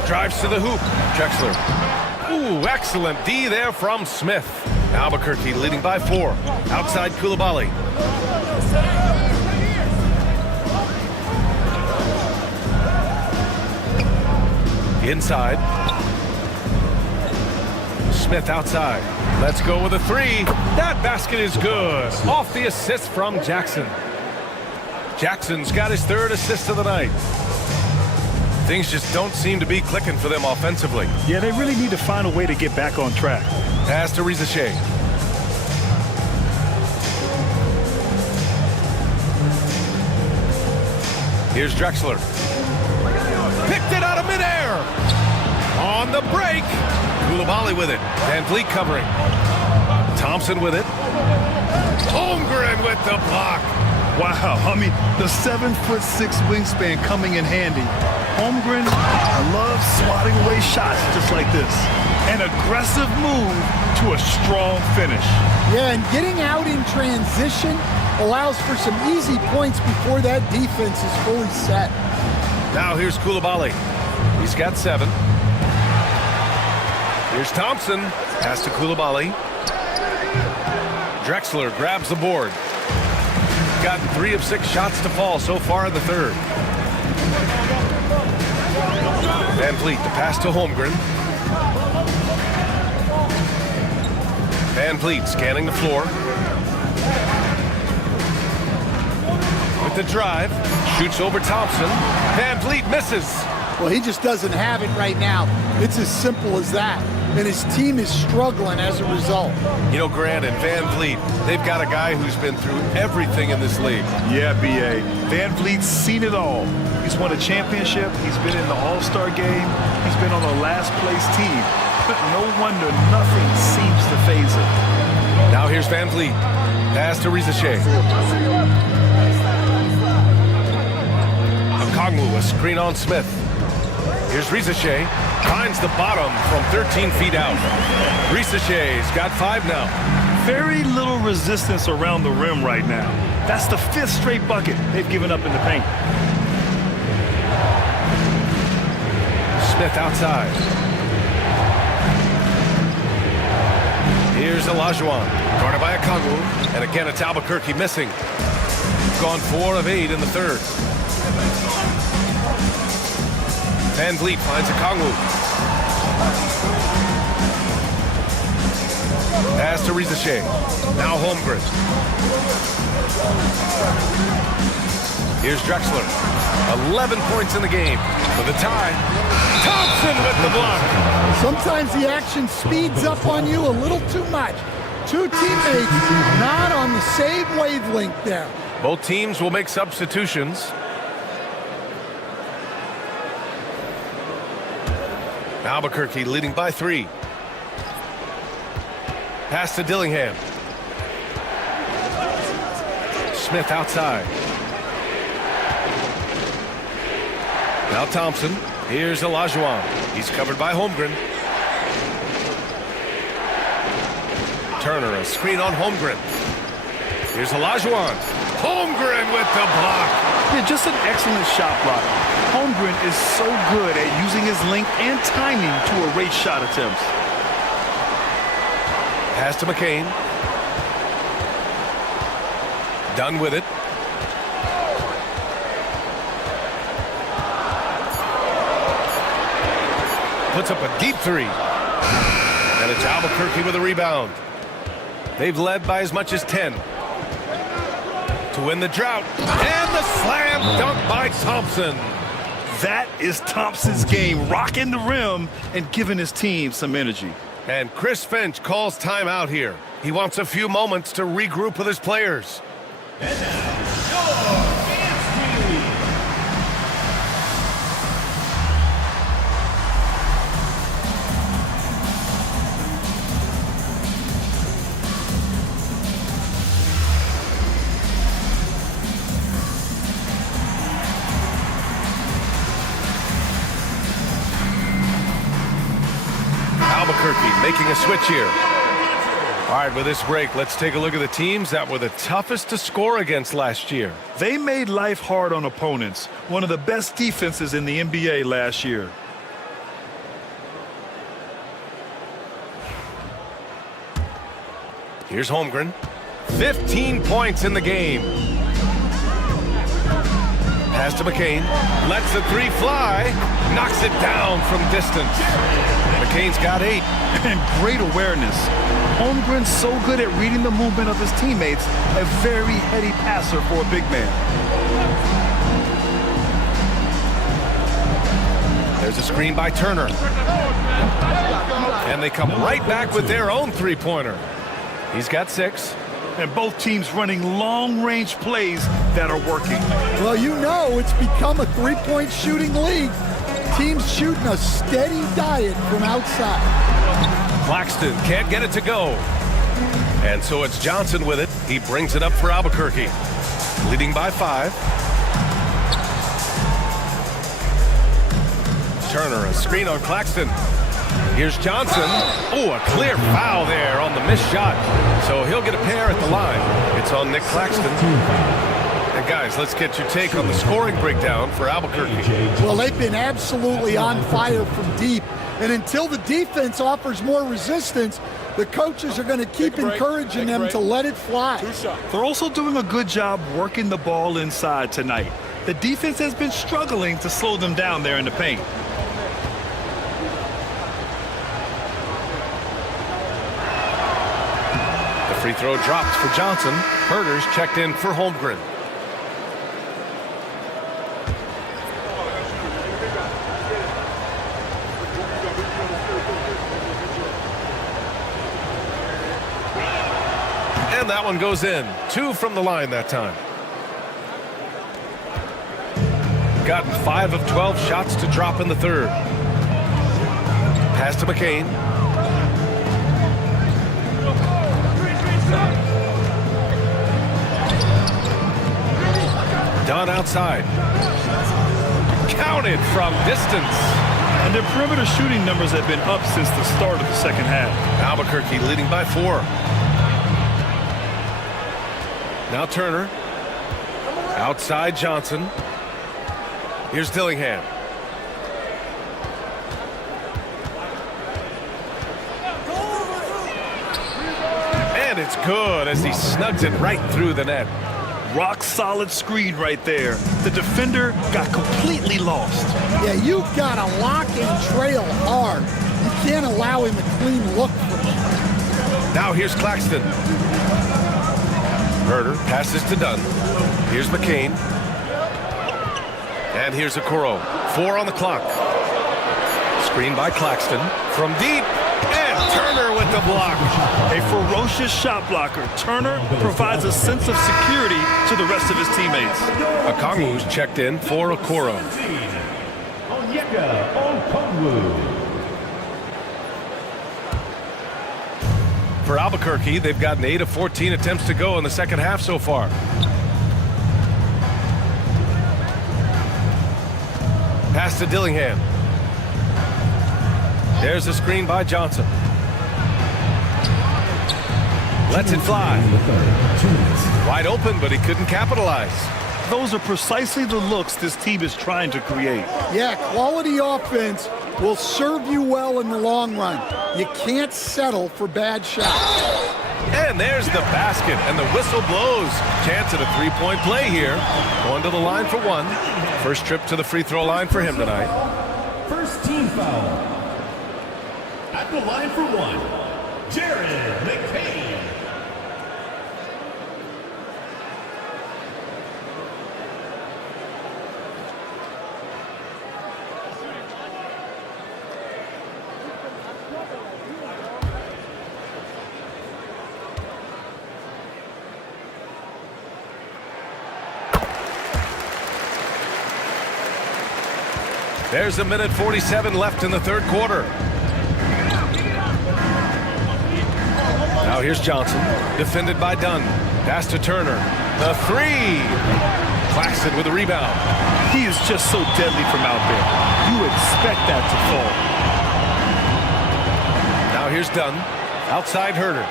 Drives to the hoop. Drexler. Ooh, excellent D there from Smith. Albuquerque leading by 4. Outside Coulibaly. Inside. Smith outside. Let's go with a 3. That basket is good. Off the assist from Jackson. Jackson's got his 3rd assist of the night. Things just don't seem to be clicking for them offensively. Yeah, they really need to find a way to get back on track. Pass to Rizachet. Here's Drexler. Picked it out of midair. On the break. Coulibaly with it. Van Vliet covering. Thompson with it. Holmgren with the block. Wow, I mean, the 7'6" wingspan coming in handy. Holmgren loves swatting away shots just like this. An aggressive move to a strong finish. Yeah, and getting out in transition allows for some easy points before that defense is fully set. Now here's Coulibaly. He's got 7. Here's Thompson. Pass to Coulibaly. Drexler grabs the board. Gotten 3 of 6 shots to fall so far in the 3rd. Van Vliet, the pass to Holmgren. Van Vliet scanning the floor. With the drive, shoots over Thompson. Van Vliet misses. Well, he just doesn't have it right now. It's as simple as that. And his team is struggling as a result. You know, Grant and Van Vliet, they've got a guy who's been through everything in this league. Yeah, B.A. Van Vliet's seen it all. He's won a championship. He's been in the All-Star game. He's been on the last-place team. No wonder nothing seems to faze him. Now here's Van Vliet. Pass to Rizachet. Okongwu, a screen on Smith. Here's Rizachet. Finds the bottom from 13 feet out. Rizachet's got 5 now. Very little resistance around the rim right now. That's the 5th straight bucket they've given up in the paint. Smith outside. Here's Olajuwon. Guarded by Okongwu. And again, it's Albuquerque missing. Gone 4 of 8 in the 3rd. Van Vliet finds Okongwu. Pass to Rizachet. Now Holmgren. Here's Drexler. 11 points in the game. For the tie. Thompson with the block. Sometimes the action speeds up on you a little too much. 2 teammates not on the same wavelength there. Both teams will make substitutions. Albuquerque leading by 3. Pass to Dillingham. Smith outside. Now Thompson. Here's Olajuwon. He's covered by Holmgren. Turner, a screen on Holmgren. Here's Olajuwon. Holmgren with the block. Yeah, just an excellent shot block. Holmgren is so good at using his length and timing to erase shot attempts. Pass to McCain. Done with it. Puts up a deep 3. And it's Albuquerque with a rebound. They've led by as much as 10. To win the drought. And the slam dunk by Thompson. That is Thompson's game, rocking the rim and giving his team some energy. And Chris Finch calls timeout here. He wants a few moments to regroup with his players. And now, your dance team. Albuquerque making a switch here. All right, with this break, let's take a look at the teams that were the toughest to score against last year. They made life hard on opponents. One of the best defenses in the NBA last year. Here's Holmgren. 15 points in the game. Pass to McCain. Lets the three fly. Knocks it down from distance. McCain's got 8. And great awareness. Holmgren's so good at reading the movement of his teammates. A very heady passer for a big man. There's a screen by Turner. And they come right back with their own three-pointer. He's got 6. And both teams running long-range plays that are working. Well, you know it's become a three-point shooting league. Teams shooting a steady diet from outside. Claxton can't get it to go. And so it's Johnson with it. He brings it up for Albuquerque. Leading by 5. Turner, a screen on Claxton. Here's Johnson. Oh, a clear foul there on the missed shot. So he'll get a pair at the line. It's on Nick Claxton. And guys, let's get your take on the scoring breakdown for Albuquerque. Well, they've been absolutely on fire from deep. And until the defense offers more resistance, the coaches are going to keep encouraging them to let it fly. They're also doing a good job working the ball inside tonight. The defense has been struggling to slow them down there in the paint. Free throw dropped for Johnson. Herder's checked in for Holmgren. And that one goes in. 2 from the line that time. Gotten 5 of 12 shots to drop in the third. Pass to McCain. Done outside. Counted from distance. And their perimeter shooting numbers have been up since the start of the second half. Albuquerque leading by 4. Now Turner. Outside Johnson. Here's Dillingham. And it's good as he snugs it right through the net. Rock solid screen right there. The defender got completely lost. Yeah, you've got to lock and trail hard. You can't allow him a clean look from him. Now here's Claxton. Herder passes to Dunn. Here's McCain. And here's Okoro. 4 on the clock. Screen by Claxton. From deep. And Turner with the block. A ferocious shot blocker. Turner provides a sense of security to the rest of his teammates. Okongwu's checked in for Okoro. For Albuquerque, they've gotten 8 of 14 attempts to go in the second half so far. Pass to Dillingham. There's a screen by Johnson. Lets it fly. Wide open, but he couldn't capitalize. Those are precisely the looks this team is trying to create. Yeah, quality offense will serve you well in the long run. You can't settle for bad shots. And there's the basket, and the whistle blows. Chance at a three-point play here. Going to the line for 1. First trip to the free throw line for him tonight. First team foul. At the line for 1, Jared McCain. There's a minute 47 left in the third quarter. Now here's Johnson, defended by Dunn. Pass to Turner. The 3. Claxton with a rebound. He is just so deadly from out there. You expect that to fall. Now here's Dunn. Outside Herder.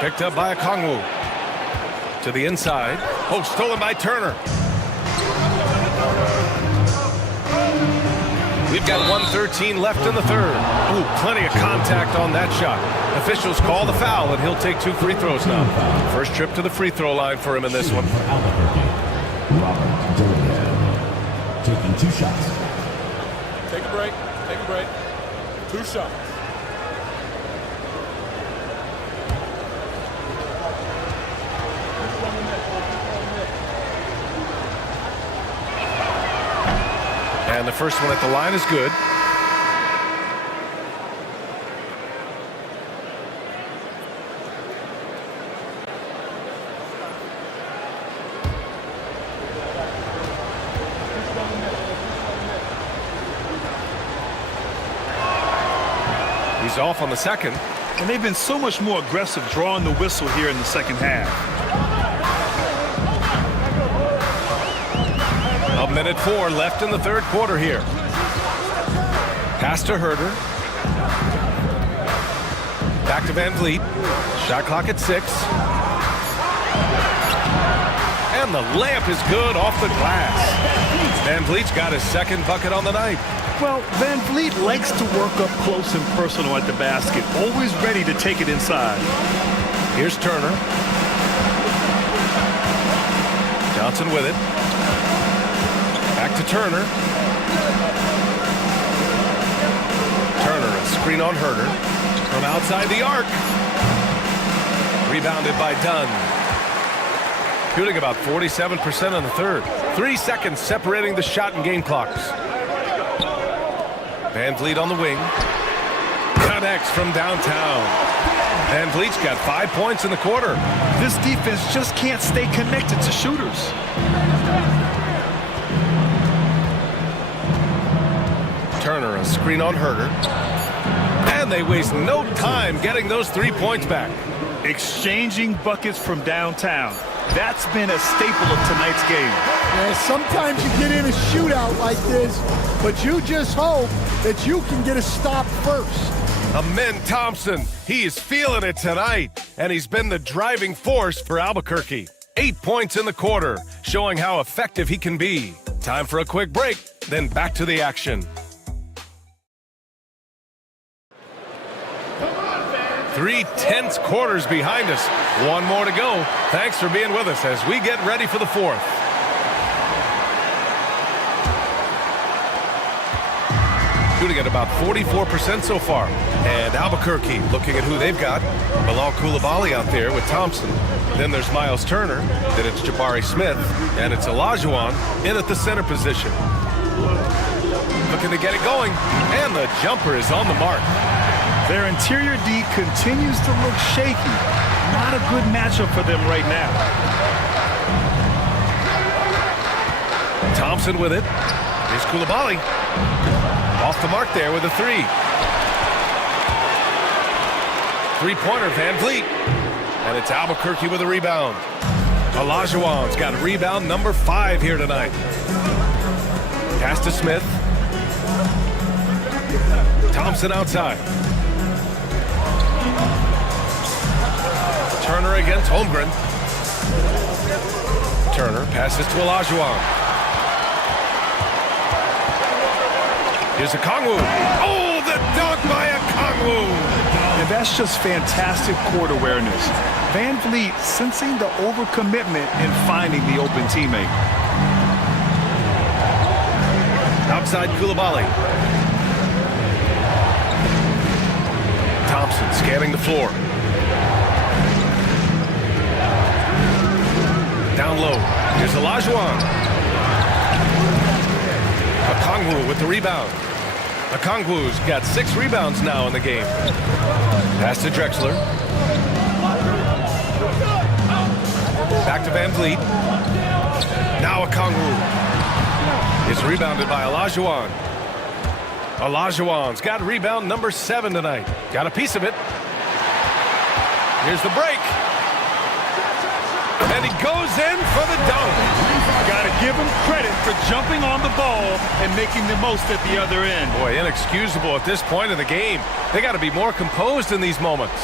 Picked up by Okongwu. To the inside. Oh, stolen by Turner. We've got 1:13 left in the third. Ooh, plenty of contact on that shot. Officials call the foul, and he'll take 2 free throws now. First trip to the free throw line for him in this one. Taking 2 shots. Take a break. Take a break. 2 shots. And the first one at the line is good. He's off on the second. And they've been so much more aggressive drawing the whistle here in the second half. 1:04 left in the third quarter here. Pass to Herder. Back to Van Vliet. Shot clock at 6. And the layup is good off the glass. Van Vliet's got his second bucket on the night. Well, Van Vliet likes to work up close and personal at the basket, always ready to take it inside. Here's Turner. Johnson with it. Back to Turner. Turner, a screen on Herder. From outside the arc. Rebounded by Dunn. Shooting about 47% in the third. 3 seconds separating the shot and game clocks. Van Vliet on the wing. Connects from downtown. Van Vliet's got 5 points in the quarter. This defense just can't stay connected to shooters. Turner, a screen on Herder. And they waste no time getting those 3 points back. Exchanging buckets from downtown. That's been a staple of tonight's game. Yeah, sometimes you get in a shootout like this, but you just hope that you can get a stop first. Amen Thompson, he is feeling it tonight, and he's been the driving force for Albuquerque. 8 points in the quarter, showing how effective he can be. Time for a quick break, then back to the action. 3 tense quarters behind us. 1 more to go. Thanks for being with us as we get ready for the fourth. Shooting at about 44% so far. And Albuquerque looking at who they've got. Bilal Coulibaly out there with Thompson. Then there's Miles Turner. Then it's Jabari Smith. And it's Olajuwon in at the center position. Looking to get it going. And the jumper is on the mark. Their interior D continues to look shaky. Not a good matchup for them right now. Thompson with it. Here's Coulibaly. Off the mark there with a 3. 3-pointer, Van Vliet. And it's Albuquerque with a rebound. Olajuwon's got rebound number 5 here tonight. Pass to Smith. Thompson outside. Turner against Holmgren. Turner passes to Olajuwon. Here's Okongwu. Oh, the dunk by Okongwu. And that's just fantastic court awareness. Van Vliet sensing the overcommitment and finding the open teammate. Outside Coulibaly. Thompson scanning the floor. Down low. Here's Olajuwon. Okongwu with the rebound. Okongwu's got 6 rebounds now in the game. Pass to Drexler. Back to Van Vliet. Now Okongwu. It's rebounded by Olajuwon. Olajuwon's got rebound number 7 tonight. Got a piece of it. Here's the break. And he goes in for the dunk. Got to give him credit for jumping on the ball and making the most at the other end. Boy, inexcusable at this point in the game. They got to be more composed in these moments.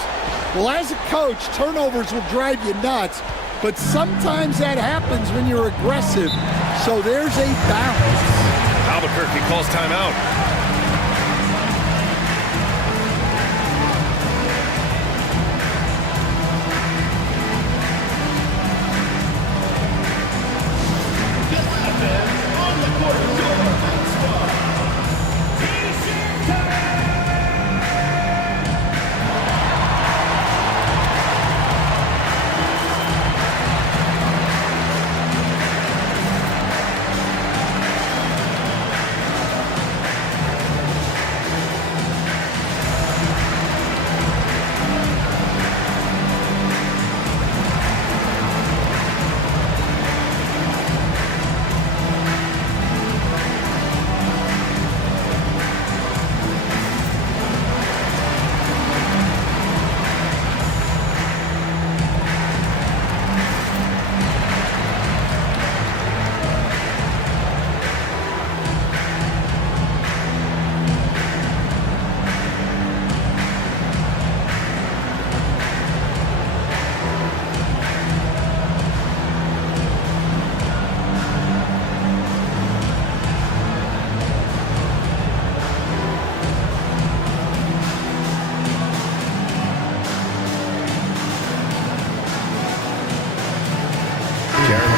Well, as a coach, turnovers will drive you nuts, but sometimes that happens when you're aggressive. So there's a balance. Albuquerque calls timeout.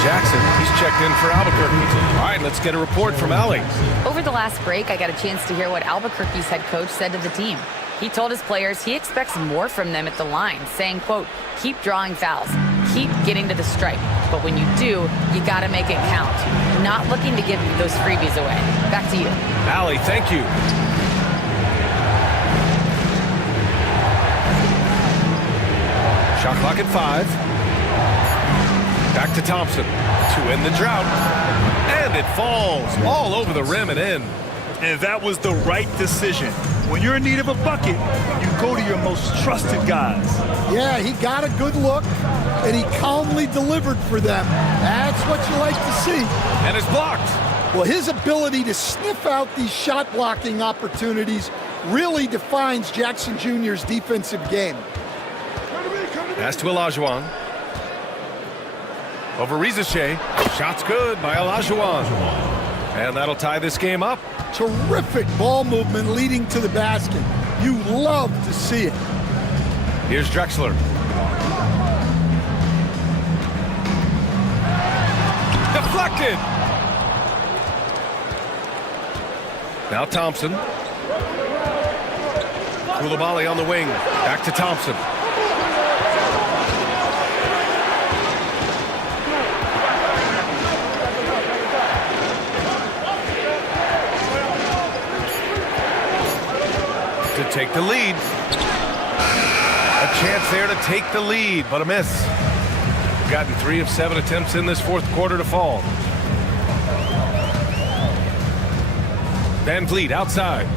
Jackson, he's checked in for Albuquerque. All right, let's get a report from Allie. Over the last break, I got a chance to hear what Albuquerque's head coach said to the team. He told his players he expects more from them at the line, saying, quote, keep drawing fouls, keep getting to the stripe. But when you do, you got to make it count. Not looking to give those freebies away. Back to you. Allie, thank you. Shot clock at 5. Back to Thompson to end the drought. And it falls all over the rim and in. And that was the right decision. When you're in need of a bucket, you go to your most trusted guys. Yeah, he got a good look, and he calmly delivered for them. That's what you like to see. And it's blocked. Well, his ability to sniff out these shot blocking opportunities really defines Jackson Jr.'s defensive game. Pass to Olajuwon. Over Rizachet. Shot's good by Olajuwon. And that'll tie this game up. Terrific ball movement leading to the basket. You love to see it. Here's Drexler. Deflected. Now Thompson. Koulibaly on the wing. Back to Thompson. To take the lead. A chance there to take the lead, but a miss. We've gotten 3 of 7 attempts in this fourth quarter to fall. Van Vliet outside.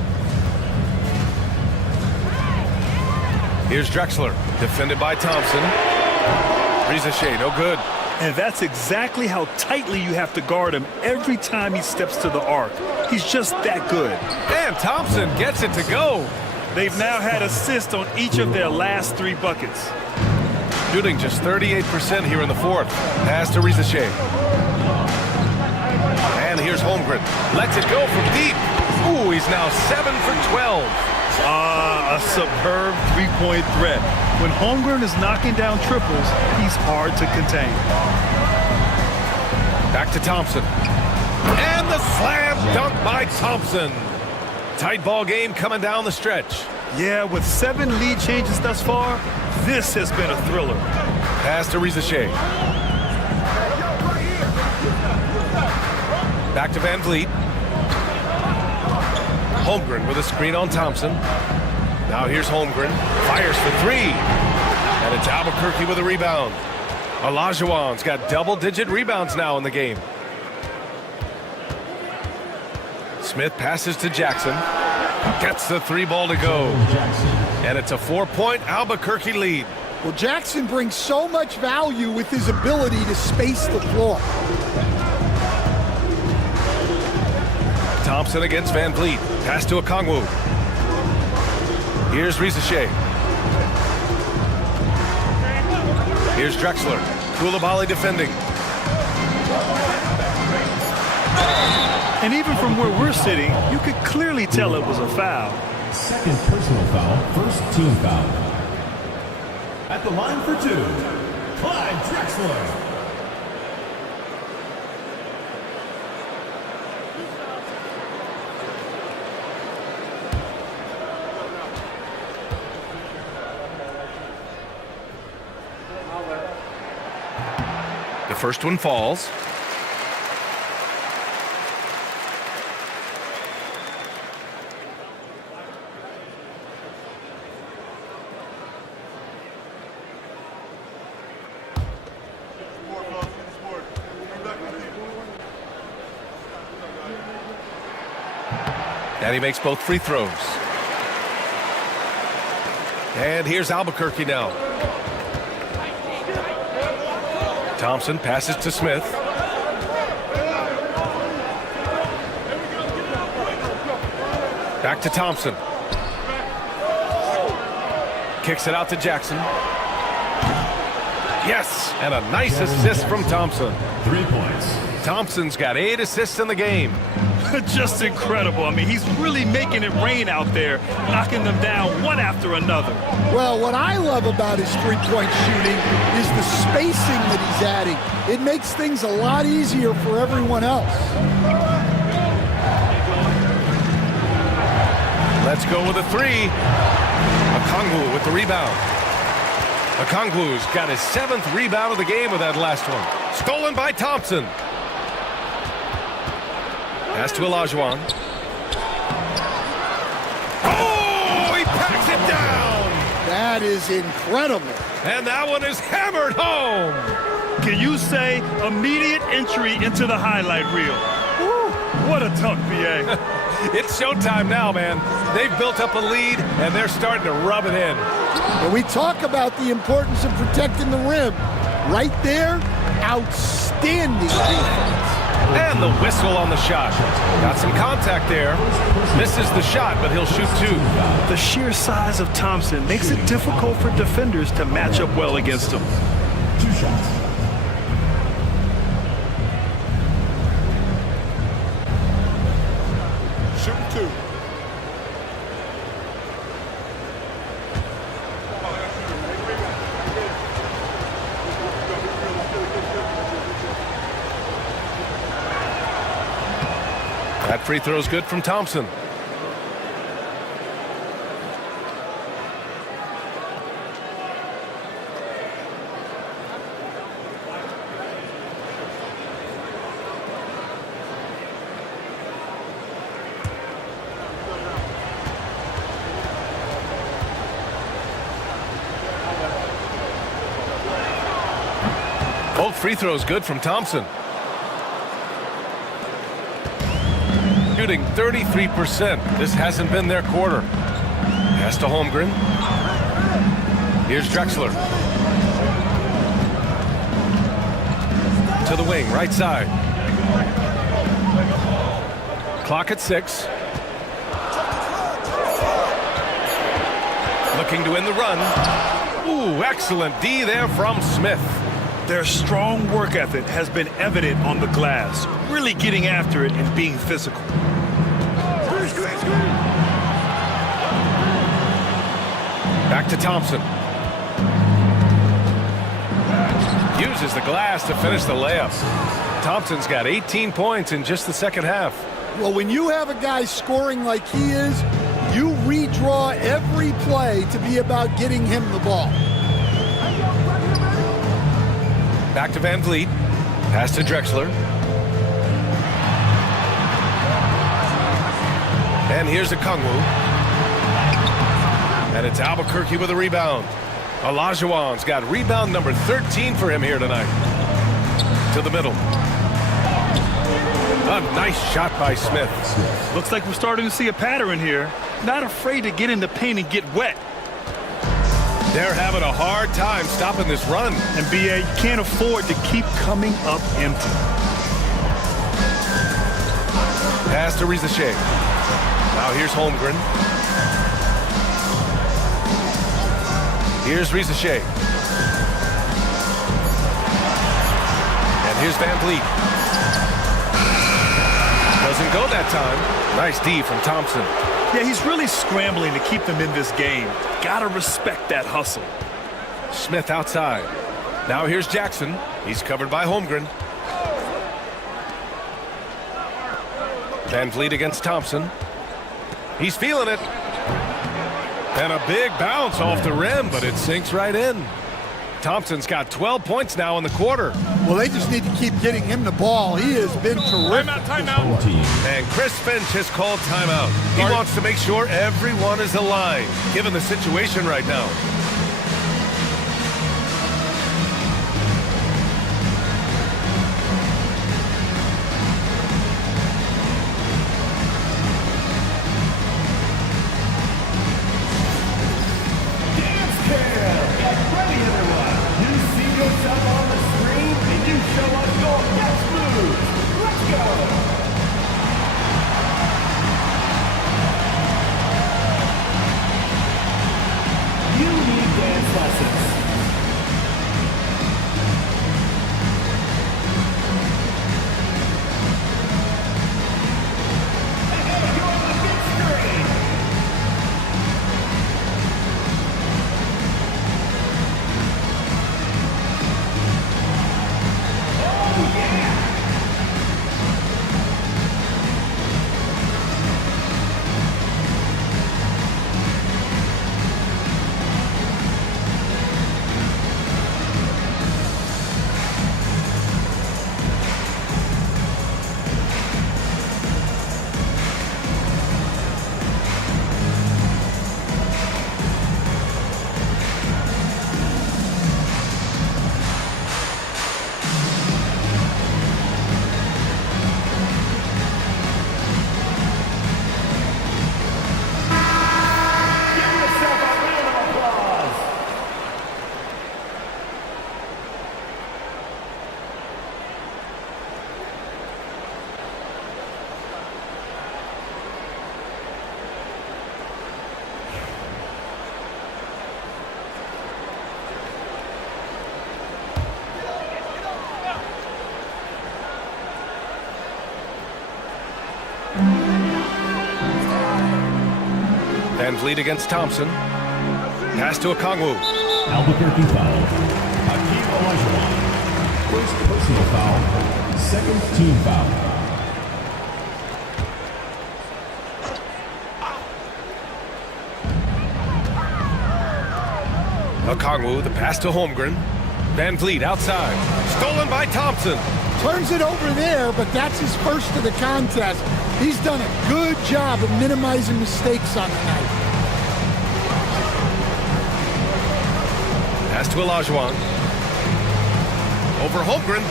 Here's Drexler, defended by Thompson. Rizachet, no good. And that's exactly how tightly you have to guard him every time he steps to the arc. He's just that good. And Thompson gets it to go. They've now had assists on each of their last 3 buckets. Shooting just 38% here in the fourth. Pass to Rizachet. And here's Holmgren. Lets it go from deep. Ooh, he's now 7 for 12. A superb three-point threat. When Holmgren is knocking down triples, he's hard to contain. Back to Thompson. And the slam dunk by Thompson. Tight ball game coming down the stretch. Yeah, with 7 lead changes thus far, this has been a thriller. Pass to Rizachet. Back to Van Vliet. Holmgren with a screen on Thompson. Now here's Holmgren. Fires for 3. And it's Albuquerque with a rebound. Olajuwon's got double-digit rebounds now in the game. Smith passes to Jackson. Gets the 3 ball to go. And it's a 4-point Albuquerque lead. Well, Jackson brings so much value with his ability to space the floor. Thompson against Van Vliet. Pass to Okongwu. Here's Risache. Here's Drexler. Koulibaly defending. And even from where we're sitting, you could clearly tell it was a foul. Second personal foul, first team foul. At the line for 2, Clyde Drexler. The first one falls. And he makes both free throws. And here's Albuquerque now. Thompson passes to Smith. Back to Thompson. Kicks it out to Jackson. Yes, and a nice assist from Thompson. 3 points. Thompson's got 8 assists in the game. Just incredible. I mean, he's really making it rain out there, knocking them down one after another. Well, what I love about his three-point shooting is the spacing that he's adding. It makes things a lot easier for everyone else. Let's go with a 3. Okongwu with the rebound. Okongwu's got his 7th rebound of the game with that last one. Stolen by Thompson. Pass to Olajuwon. Oh, he packs it down! That is incredible. And that one is hammered home! Can you say immediate entry into the highlight reel? Woo, what a dunk, B.A. It's showtime now, man. They've built up a lead, and they're starting to rub it in. And we talk about the importance of protecting the rim. Right there, outstanding defense. And the whistle on the shot. Got some contact there. Misses the shot, but he'll shoot 2. The sheer size of Thompson makes it difficult for defenders to match up well against him. 2 shots. Shooting 2. That free throw's good from Thompson. Both free throws good from Thompson. Shooting 33%. This hasn't been their quarter. Pass to Holmgren. Here's Drexler. To the wing, right side. Clock at 6. Looking to end the run. Ooh, excellent D there from Smith. Their strong work ethic has been evident on the glass, really getting after it and being physical. Back to Thompson. Uses the glass to finish the layup. Thompson's got 18 points in just the second half. Well, when you have a guy scoring like he is, you redraw every play to be about getting him the ball. Back to Van Vliet. Pass to Drexler. And here's Okongwu. And it's Albuquerque with a rebound. Olajuwon's got rebound number 13 for him here tonight. To the middle. A nice shot by Smith. Looks like we're starting to see a pattern here. Not afraid to get in the paint and get wet. They're having a hard time stopping this run. And B.A., you can't afford to keep coming up empty. pass to Rizachet. Now here's Holmgren. Here's Rizachet. And here's Van Vliet. Doesn't go that time. Nice D from Thompson. Yeah, he's really scrambling to keep them in this game. Gotta respect that hustle. Smith outside. Now here's Jackson. He's covered by Holmgren. Van Vliet against Thompson. He's feeling it. And a big bounce off the rim, but it sinks right in. Thompson's got 12 points now in the quarter. Well, they just need to keep getting him the ball. He has been terrific. Timeout. And Chris Finch has called timeout. He wants to make sure everyone is aligned, given the situation right now. Van Vliet against Thompson. Pass to Okongwu. Albuquerque foul. Hakeem Olajuwon. First personal foul. Second team foul. Okongwu, the pass to Holmgren. Van Vliet outside. Stolen by Thompson. Turns it over there, but that's his first of the contest. He's done a good job of minimizing mistakes on the night. Pass to Olajuwon. Over Holmgren.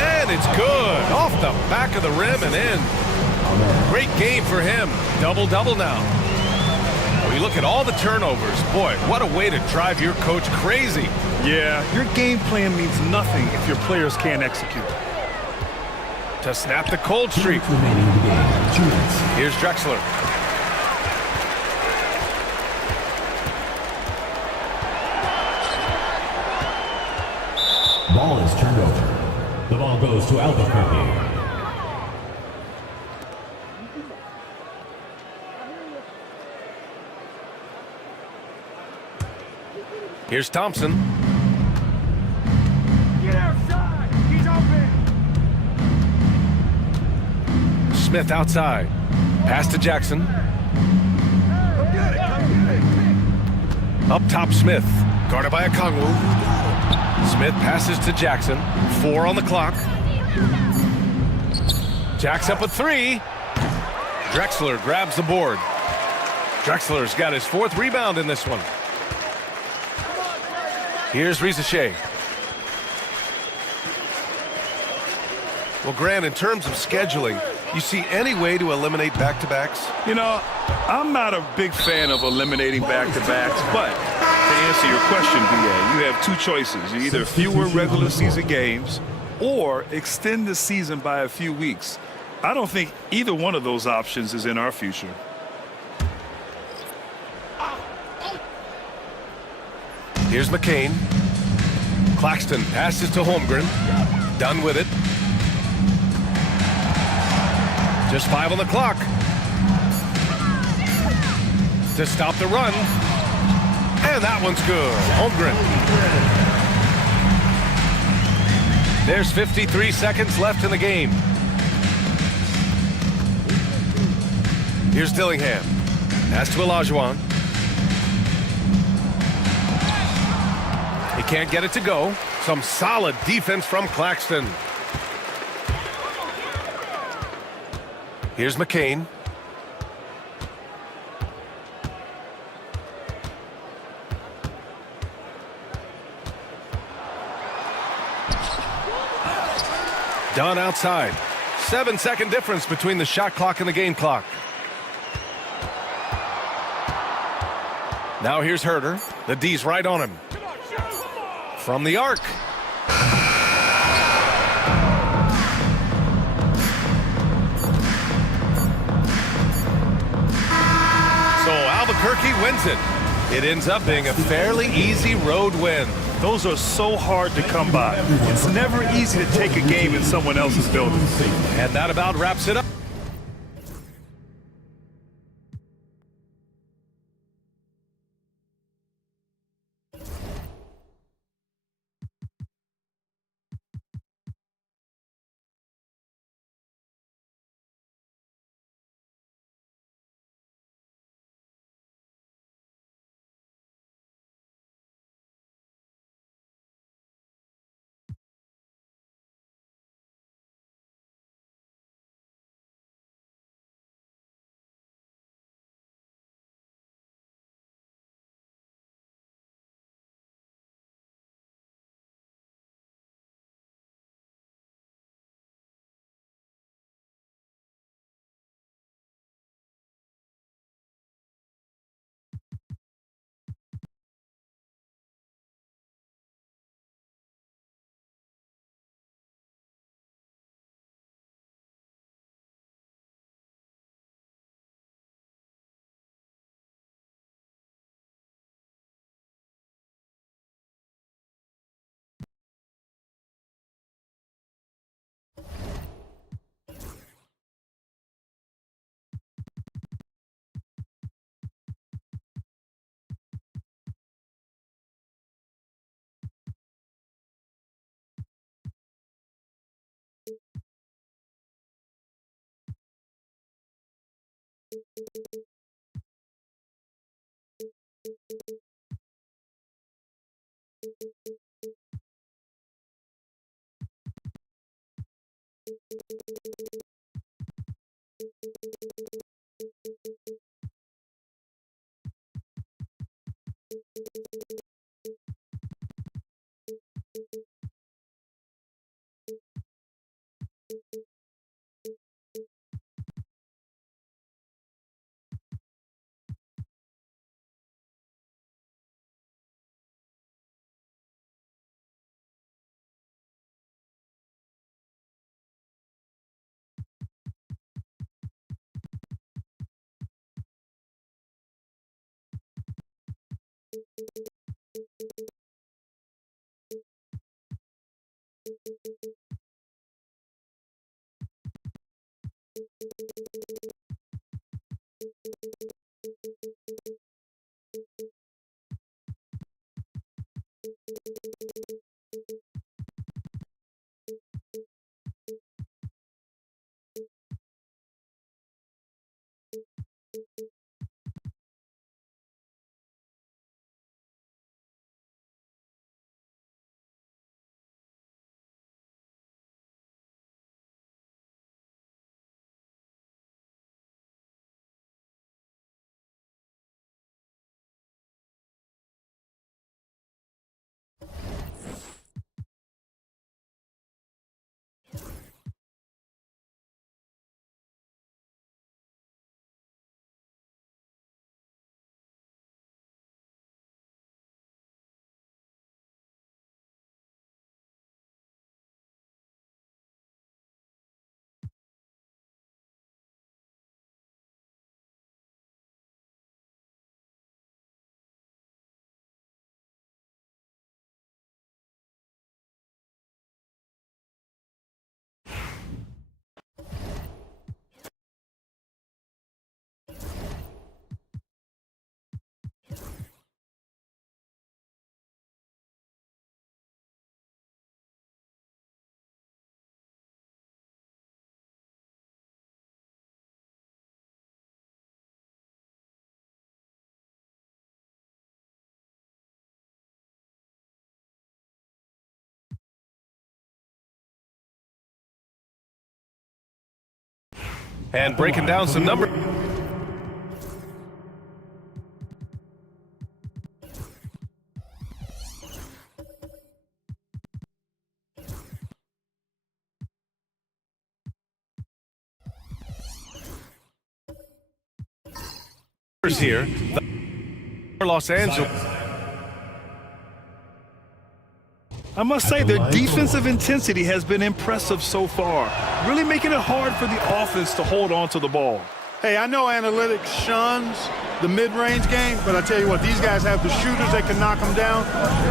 And it's good. Off the back of the rim and in. Great game for him. Double-double now. We look at all the turnovers. Boy, what a way to drive your coach crazy. Yeah, your game plan means nothing if your players can't execute. To snap the cold streak. Here's Drexler. Ball is turned over. The ball goes to Albuquerque. Here's Thompson. Get outside. He's open. Smith outside. Pass to Jackson. Come get it. Up top, Smith. Guarded by Okongwu. Smith passes to Jackson. 4 on the clock. Jack's up with 3. Drexler grabs the board. Drexler's got his 4th rebound in this one. Here's Rizachet. Well, Grant, in terms of scheduling, you see any way to eliminate back-to-backs? You know, I'm not a big fan of eliminating back-to-backs, but to answer your question, BA, you have 2 choices. Either fewer regular season games or extend the season by a few weeks. I don't think either one of those options is in our future. Here's McCain. Claxton passes to Holmgren. Done with it. Just 5 on the clock. To stop the run. And that one's good. Holmgren. There's 53 seconds left in the game. Here's Dillingham. Pass to Olajuwon. He can't get it to go. Some solid defense from Claxton. Here's McCain. Done outside. 7-second difference between the shot clock and the game clock. Now here's Herter. The D's right on him. From the arc. So Albuquerque wins it. It ends up being a fairly easy road win. Those are so hard to come by. It's never easy to take a game in someone else's building. And that about wraps it up. And breaking down some numbers here. Los Angeles. I must say, their defensive intensity has been impressive so far, really making it hard for the offense to hold on to the ball. Hey, I know analytics shuns the mid-range game, but I tell you what, these guys have the shooters that can knock them down,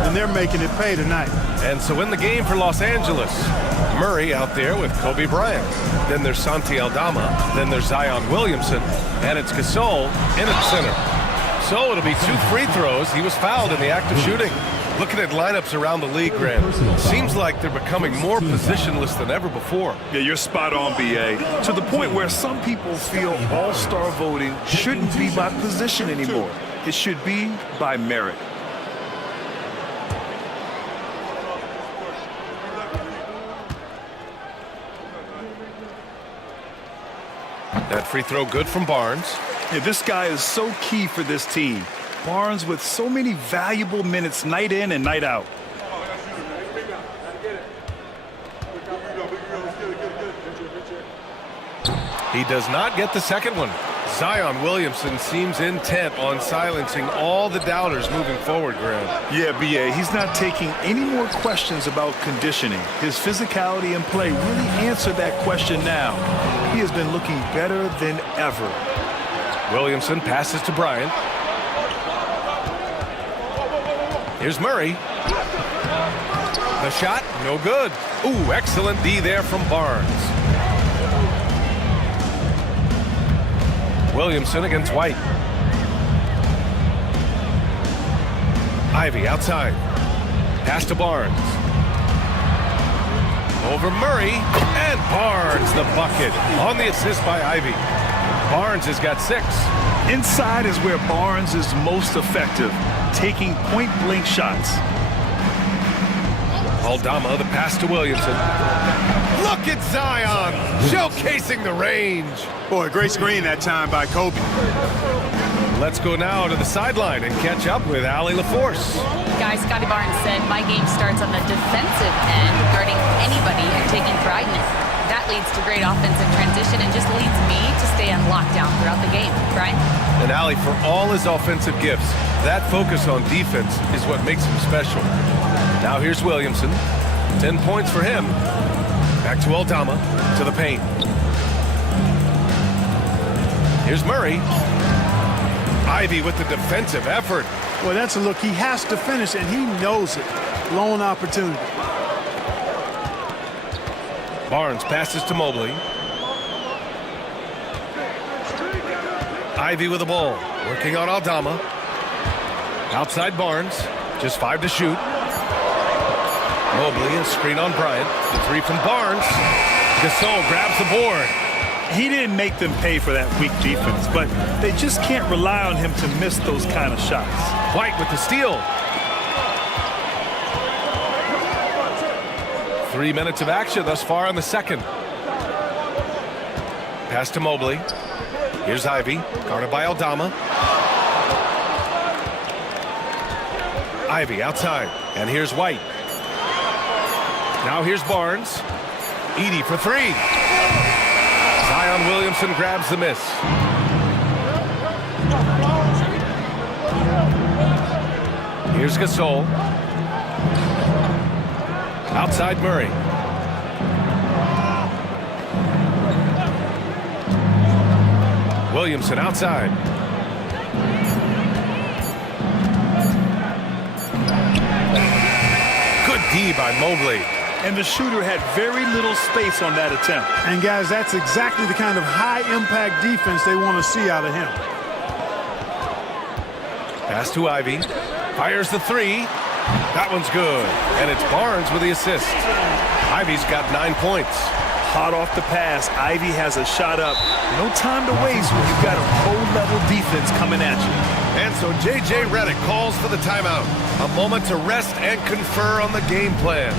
and they're making it pay tonight. And so in the game for Los Angeles, Murray out there with Kobe Bryant. Then there's Santi Aldama. Then there's Zion Williamson. And it's Gasol in at center. So it'll be 2 free throws. He was fouled in the act of shooting. Looking at lineups around the league, Grant, seems like they're becoming more positionless than ever before. Yeah, you're spot on, B.A. To the point where some people feel all-star voting shouldn't be by position anymore. It should be by merit. That free throw good from Barnes. Yeah, this guy is so key for this team. Barnes with so many valuable minutes night in and night out. He does not get the second one. Zion Williamson seems intent on silencing all the doubters moving forward, Grant. Yeah, B.A., he's not taking any more questions about conditioning. His physicality and play really answered that question now. He has been looking better than ever. Williamson passes to Bryant. Here's Murray. The shot, no good. Ooh, excellent D there from Barnes. Williamson against White. Ivy outside. Pass to Barnes. Over Murray, and Barnes the bucket on the assist by Ivy. Barnes has got 6. Inside is where Barnes is most effective, taking point-blank shots. Aldama, the pass to Williamson. Look at Zion, showcasing the range. Boy, great screen that time by Kobe. Let's go now to the sideline and catch up with Allie LaForce. Guys, Scotty Barnes said, my game starts on the defensive end, guarding anybody and taking pride in it. That leads to great offensive transition and just leads me to stay on lockdown throughout the game. Brian? And Allie, for all his offensive gifts, that focus on defense is what makes him special. Now here's Williamson. 10 points for him. Back to Aldama, to the paint. Here's Murray. Ivy with the defensive effort. Well, that's a look. He has to finish, and he knows it. Lone opportunity. Barnes passes to Mobley. Ivy with the ball. Working on Aldama. Outside Barnes. Just 5 to shoot. Mobley, a screen on Bryant. The 3 from Barnes. Gasol grabs the board. He didn't make them pay for that weak defense, but they just can't rely on him to miss those kind of shots. White with the steal. 3 minutes of action thus far in the second. Pass to Mobley. Here's Ivy, guarded by Aldama. Ivy outside, and here's White. Now here's Barnes. Edey for 3. Zion Williamson grabs the miss. Here's Gasol. Outside Murray. Williamson outside. Good D by Mobley. And the shooter had very little space on that attempt. And guys, that's exactly the kind of high-impact defense they want to see out of him. Pass to Ivy. Fires the 3. That one's good. And it's Barnes with the assist. Ivy's got 9 points. Hot off the pass, Ivy has a shot up. No time to waste when you've got a pro-level defense coming at you. And so J.J. Redick calls for the timeout. A moment to rest and confer on the game plan.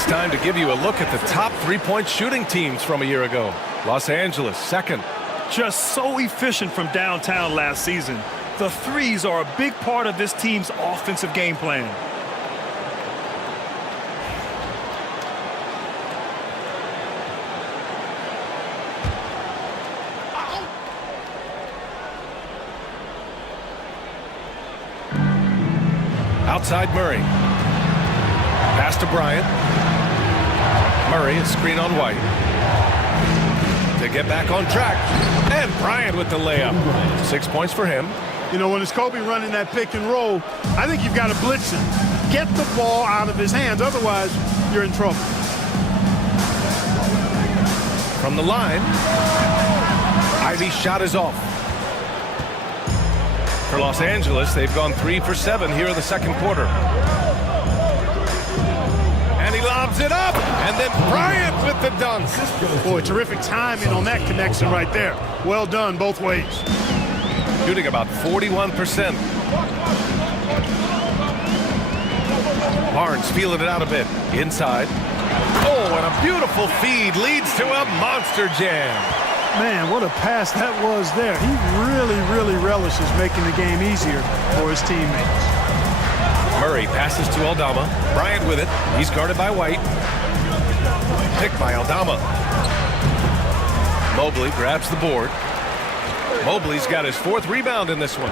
It's time to give you a look at the top three-point shooting teams from a year ago. Los Angeles, second. Just so efficient from downtown last season. The threes are a big part of this team's offensive game plan. Outside Murray. Pass to Bryant. Murray, a screen on White. To get back on track. And Bryant with the layup. 6 points for him. You know, when it's Kobe running that pick and roll, I think you've got to blitz him. Get the ball out of his hands. Otherwise, you're in trouble. From the line. Ivy's shot is off. For Los Angeles, they've gone 3 for 7 here in the second quarter. And he lobs it up. And then Bryant with the dunk. Boy, terrific timing on that connection right there. Well done both ways. Shooting about 41%. Barnes feeling it out a bit. Inside. Oh, and a beautiful feed leads to a monster jam. Man, what a pass that was there. He really relishes making the game easier for his teammates. Murray passes to Aldama. Bryant with it. He's guarded by White. Picked by Aldama. Mobley grabs the board. Mobley's got his 4th rebound in this one.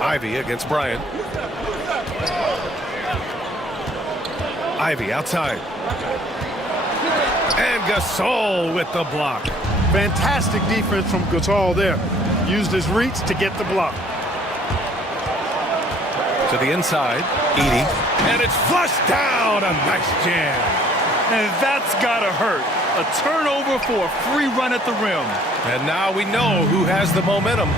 Ivy against Bryant. Ivy outside. And Gasol with the block. Fantastic defense from Gasol there. Used his reach to get the block. To the inside, Edey. And it's flushed down. A nice jam. And that's gotta hurt. A turnover for a free run at the rim. And now we know who has the momentum.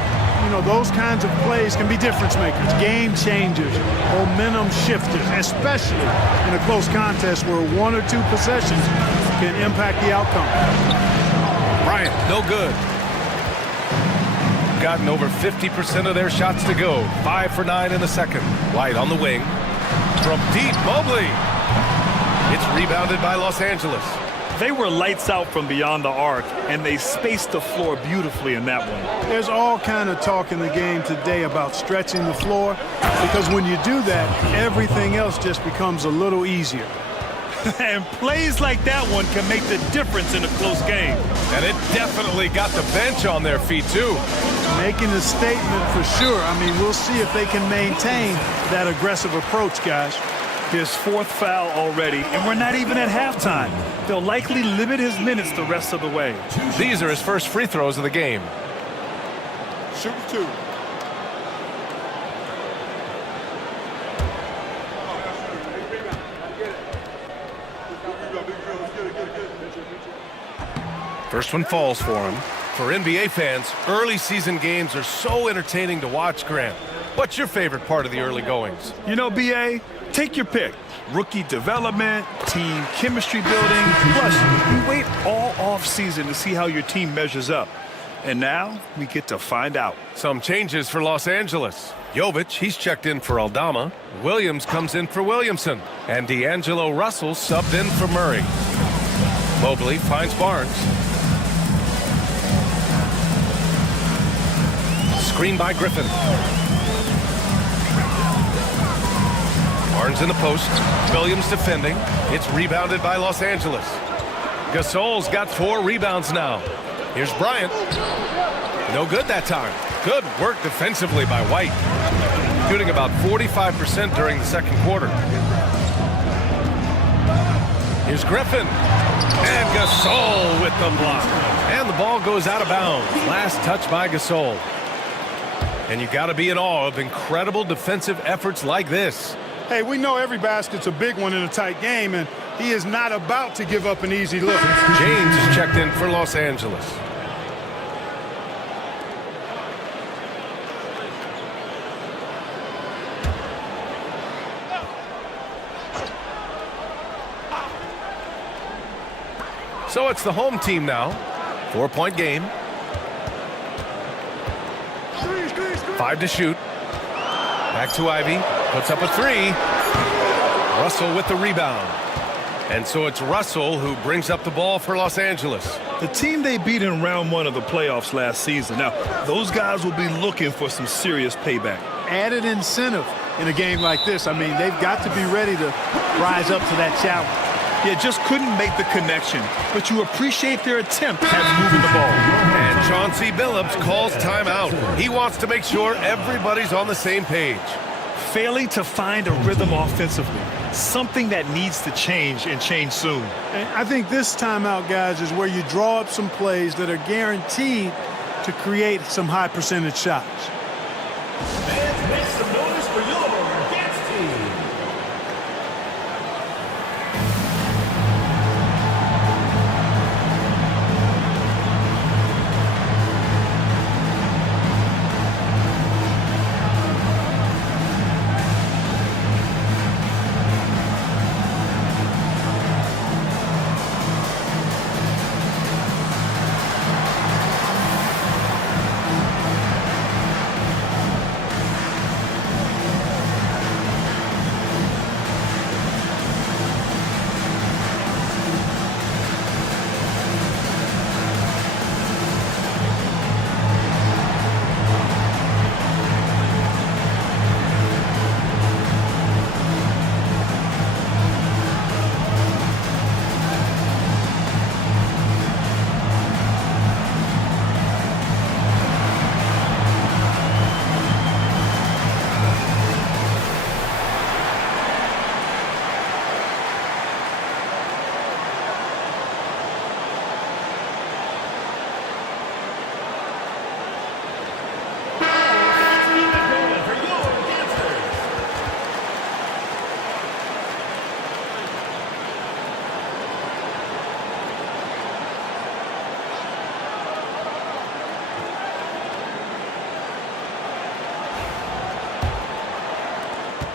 You know, those kinds of plays can be difference makers, game changers, momentum shifters, especially in a close contest where 1 or 2 possessions can impact the outcome. Bryant, no good. Gotten over 50% of their shots to go. 5 for 9 in the second. White on the wing. From deep, Mobley. It's rebounded by Los Angeles. They were lights out from beyond the arc, and they spaced the floor beautifully in that one. There's all kind of talk in the game today about stretching the floor, because when you do that, everything else just becomes a little easier. And plays like that one can make the difference in a close game. And it definitely got the bench on their feet, too. Making a statement for sure. I mean, we'll see if they can maintain that aggressive approach, guys. His 4th foul already, and we're not even at halftime. They'll likely limit his minutes the rest of the way. These are his first free throws of the game. Shoot 2. First one falls for him. For NBA fans, early season games are so entertaining to watch, Grant. What's your favorite part of the early goings? You know, BA, take your pick. Rookie development, team chemistry building. Plus, you wait all off season to see how your team measures up. And now we get to find out. Some changes for Los Angeles. Jovic, he's checked in for Aldama. Williams comes in for Williamson. And D'Angelo Russell subbed in for Murray. Mobley finds Barnes. Screen by Griffin. Barnes in the post. Williams defending. It's rebounded by Los Angeles. Gasol's got 4 rebounds now. Here's Bryant. No good that time. Good work defensively by White. Shooting about 45% during the second quarter. Here's Griffin. And Gasol with the block. And the ball goes out of bounds. Last touch by Gasol. And you got to be in awe of incredible defensive efforts like this. Hey, we know every basket's a big one in a tight game, and he is not about to give up an easy look. James is checked in for Los Angeles. So it's the home team now. 4-point game. 5 to shoot. Back to Ivy. Puts up a three. Russell with the rebound. And so it's Russell who brings up the ball for Los Angeles. The team they beat in round 1 of the playoffs last season. Now, those guys will be looking for some serious payback. Added incentive in a game like this. I mean, they've got to be ready to rise up to that challenge. Yeah, just couldn't make the connection, but you appreciate their attempt at moving the ball. And Chauncey Billups calls timeout. He wants to make sure everybody's on the same page. Failing to find a rhythm offensively, something that needs to change and change soon. And I think this timeout, guys, is where you draw up some plays that are guaranteed to create some high percentage shots. And make some noise for your dance team.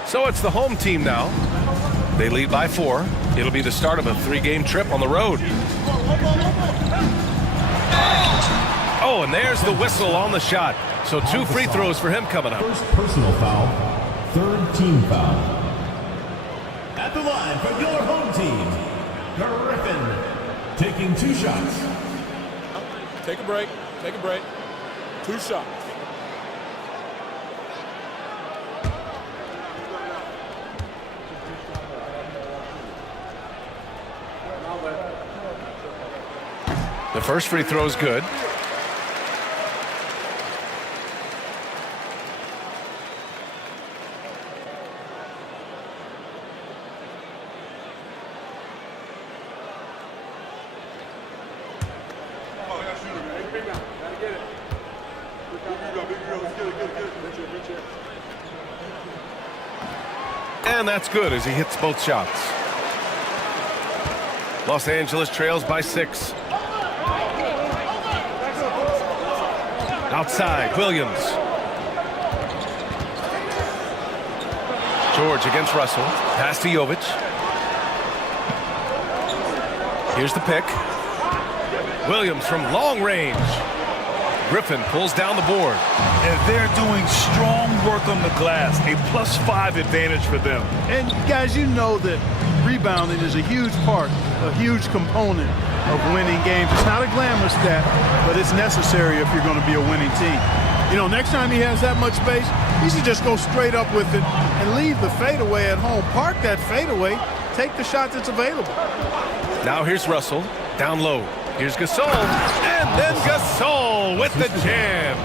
So it's the home team now. They lead by 4. It'll be the start of a 3-game trip on the road. Oh, and there's the whistle on the shot. So 2 free throws for him coming up. First personal foul, third team foul. At the line for your home team, Griffin, taking 2 shots. Take a break. Take a break. 2 shots. The first free throw is good. And that's good as he hits both shots. Los Angeles trails by 6. Outside, Williams. George against Russell. Pass to Jovic. Here's the pick. Williams from long range. Griffin pulls down the board. And they're doing strong work on the glass. A +5 advantage for them. And guys, you know that rebounding is a huge part, a huge component of winning games. It's not a glamorous stat, but it's necessary if you're going to be a winning team. You know, next time he has that much space, he should just go straight up with it and leave the fadeaway at home. Park that fadeaway, take the shot that's available. Now here's Russell, down low. Here's Gasol, and then Gasol with the jam.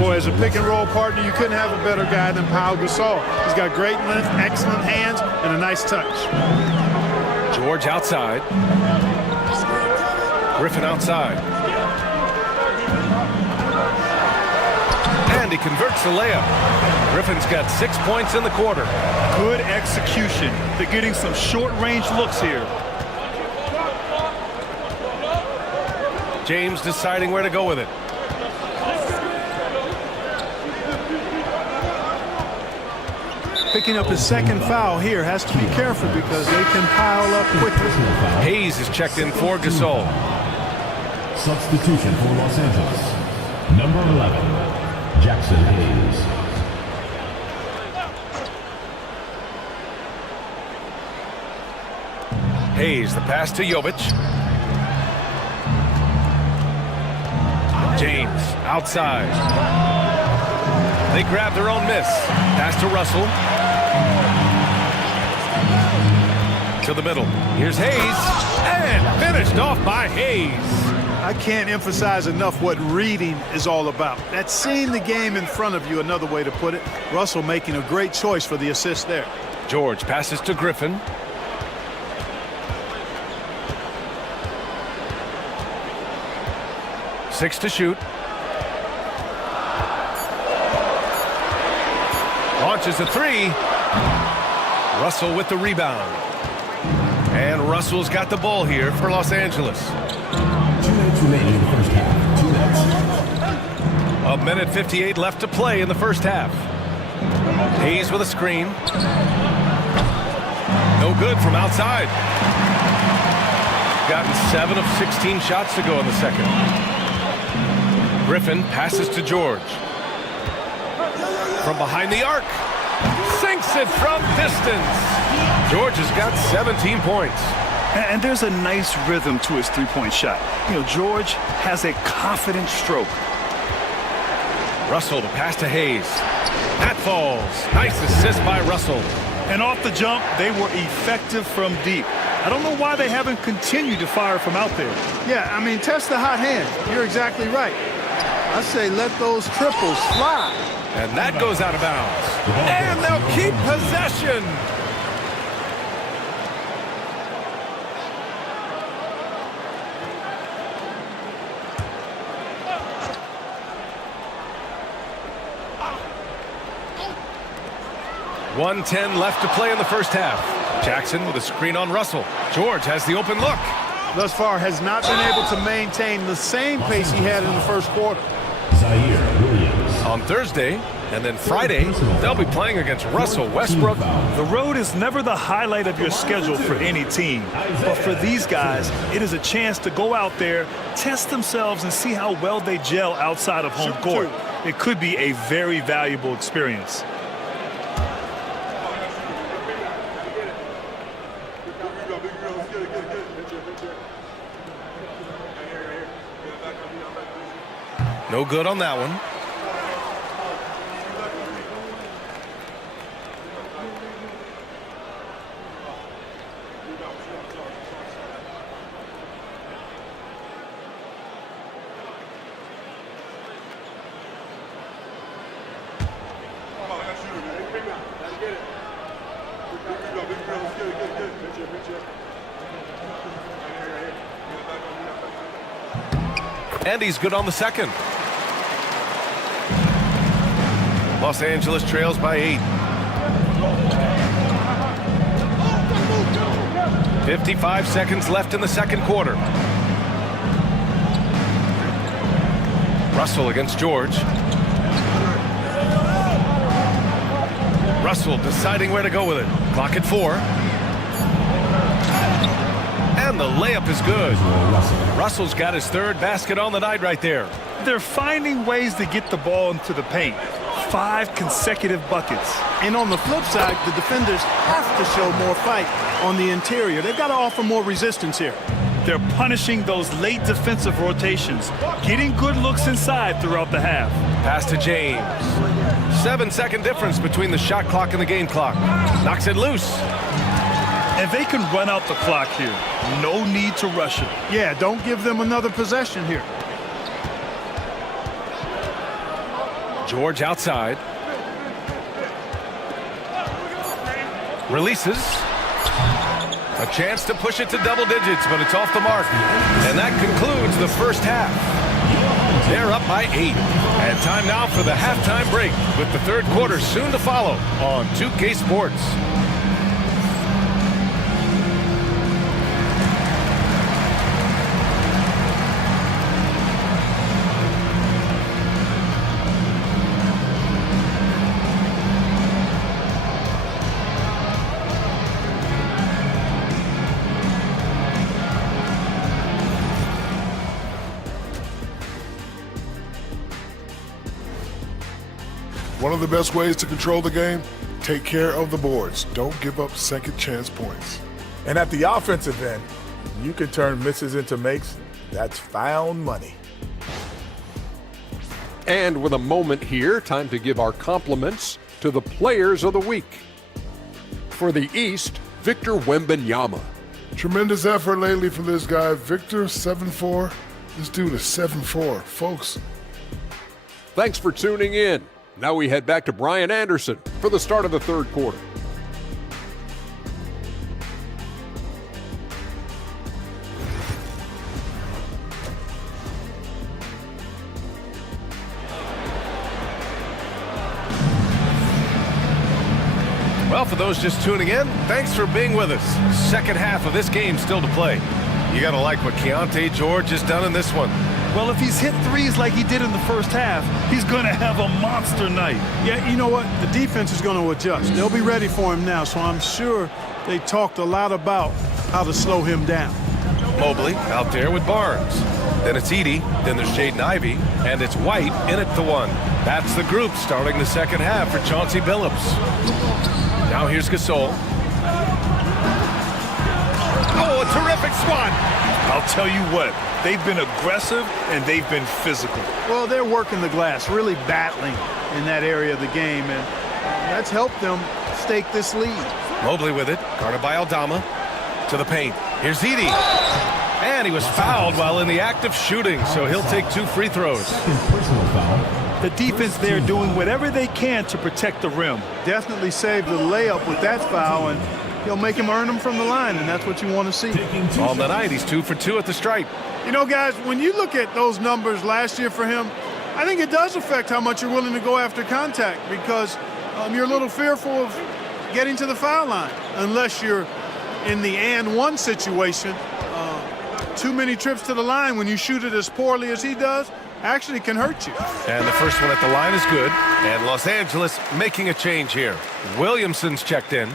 Boy, as a pick and roll partner, you couldn't have a better guy than Pau Gasol. He's got great length, excellent hands, and a nice touch. George outside. Griffin outside. And he converts the layup. Griffin's got 6 points in the quarter. Good execution. They're getting some short-range looks here. James deciding where to go with it. Picking up his second foul here, has to be careful because they can pile up quickly. Hayes is checked in for Gasol. Substitution for Los Angeles. Number 11, Jackson Hayes. Hayes, the pass to Jovic. James, outside. They grab their own miss. Pass to Russell. To the middle. Here's Hayes. And finished off by Hayes. I can't emphasize enough what reading is all about. That's seeing the game in front of you, another way to put it. Russell making a great choice for the assist there. George passes to Griffin. Six to shoot. Launches a three. Russell with the rebound. And Russell's got the ball here for Los Angeles. 2 minutes remaining in the first half. 2 minutes. A minute 58 left to play in the first half. Hayes with a screen. No good from outside. Gotten 7 of 16 shots to go in the second. Griffin passes to George. From behind the arc. Sinks it from distance. George has got 17 points. And there's a nice rhythm to his three-point shot. You know, George has a confident stroke. Russell, the pass to Hayes. That falls. Nice assist by Russell. And off the jump, they were effective from deep. I don't know why they haven't continued to fire from out there. Yeah, I mean, test the hot hand. You're exactly right. I say let those triples fly. And that goes out of bounds. And they'll keep possession. .110 left to play in the first half. Jackson with a screen on Russell. George has the open look. Thus far has not been able to maintain the same pace he had in the first quarter. Zaire Williams. On Thursday and then Friday, they'll be playing against Russell Westbrook. The road is never the highlight of your schedule for any team. But for these guys, it is a chance to go out there, test themselves, and see how well they gel outside of home court. It could be a very valuable experience. No good on that one. And he's good on the second. Los Angeles trails by 8. 55 seconds left in the second quarter. Russell against George. Russell deciding where to go with it. Clock at 4. And the layup is good. Russell's got his third basket on the night right there. They're finding ways to get the ball into the paint. 5 consecutive buckets. And on the flip side, the defenders have to show more fight on the interior. They've got to offer more resistance here. They're punishing those late defensive rotations, getting good looks inside throughout the half. Pass to James. 7-second difference between the shot clock and the game clock. Knocks it loose. And they can run out the clock here. No need to rush it. Yeah, don't give them another possession here. George outside. Releases. A chance to push it to double digits, but it's off the mark. And that concludes the first half. They're up by 8. And time now for the halftime break, with the third quarter soon to follow on 2K Sports. One of the best ways to control the game, take care of the boards. Don't give up second chance points. And at the offensive end, you can turn misses into makes. That's found money. And with a moment here, time to give our compliments to the players of the week. For the East, Victor Wembanyama. Tremendous effort lately for this guy. Victor, 7'4". This dude is 7'4", folks. Thanks for tuning in. Now we head back to Brian Anderson for the start of the third quarter. Well, for those just tuning in, thanks for being with us. Second half of this game still to play. You got to like what Keontae George has done in this one. Well, if he's hit threes like he did in the first half, he's going to have a monster night. Yeah, you know what? The defense is going to adjust. They'll be ready for him now, so I'm sure they talked a lot about how to slow him down. Mobley out there with Barnes. Then it's Edey, then there's Jaden Ivey, and it's White in at the one. That's the group starting the second half for Chauncey Billups. Now here's Gasol. Oh, a terrific swat. I'll tell you what, they've been aggressive and they've been physical. Well, they're working the glass, really battling in that area of the game, and that's helped them stake this lead. Mobley with it, guarded by Aldama. To the paint. Here's Edey. And he was fouled while in the act of shooting, so he'll take 2 free throws. Personal foul. The defense there doing whatever they can to protect the rim. Definitely saved the layup with that foul, and he'll make him earn them from the line, and that's what you want to see. On the night, he's 2 for 2 at the stripe. You know, guys, when you look at those numbers last year for him, I think it does affect how much you're willing to go after contact, because you're a little fearful of getting to the foul line unless you're in the and one situation. Too many trips to the line when you shoot it as poorly as he does actually can hurt you. And the first one at the line is good. And Los Angeles making a change here. Williamson's checked in.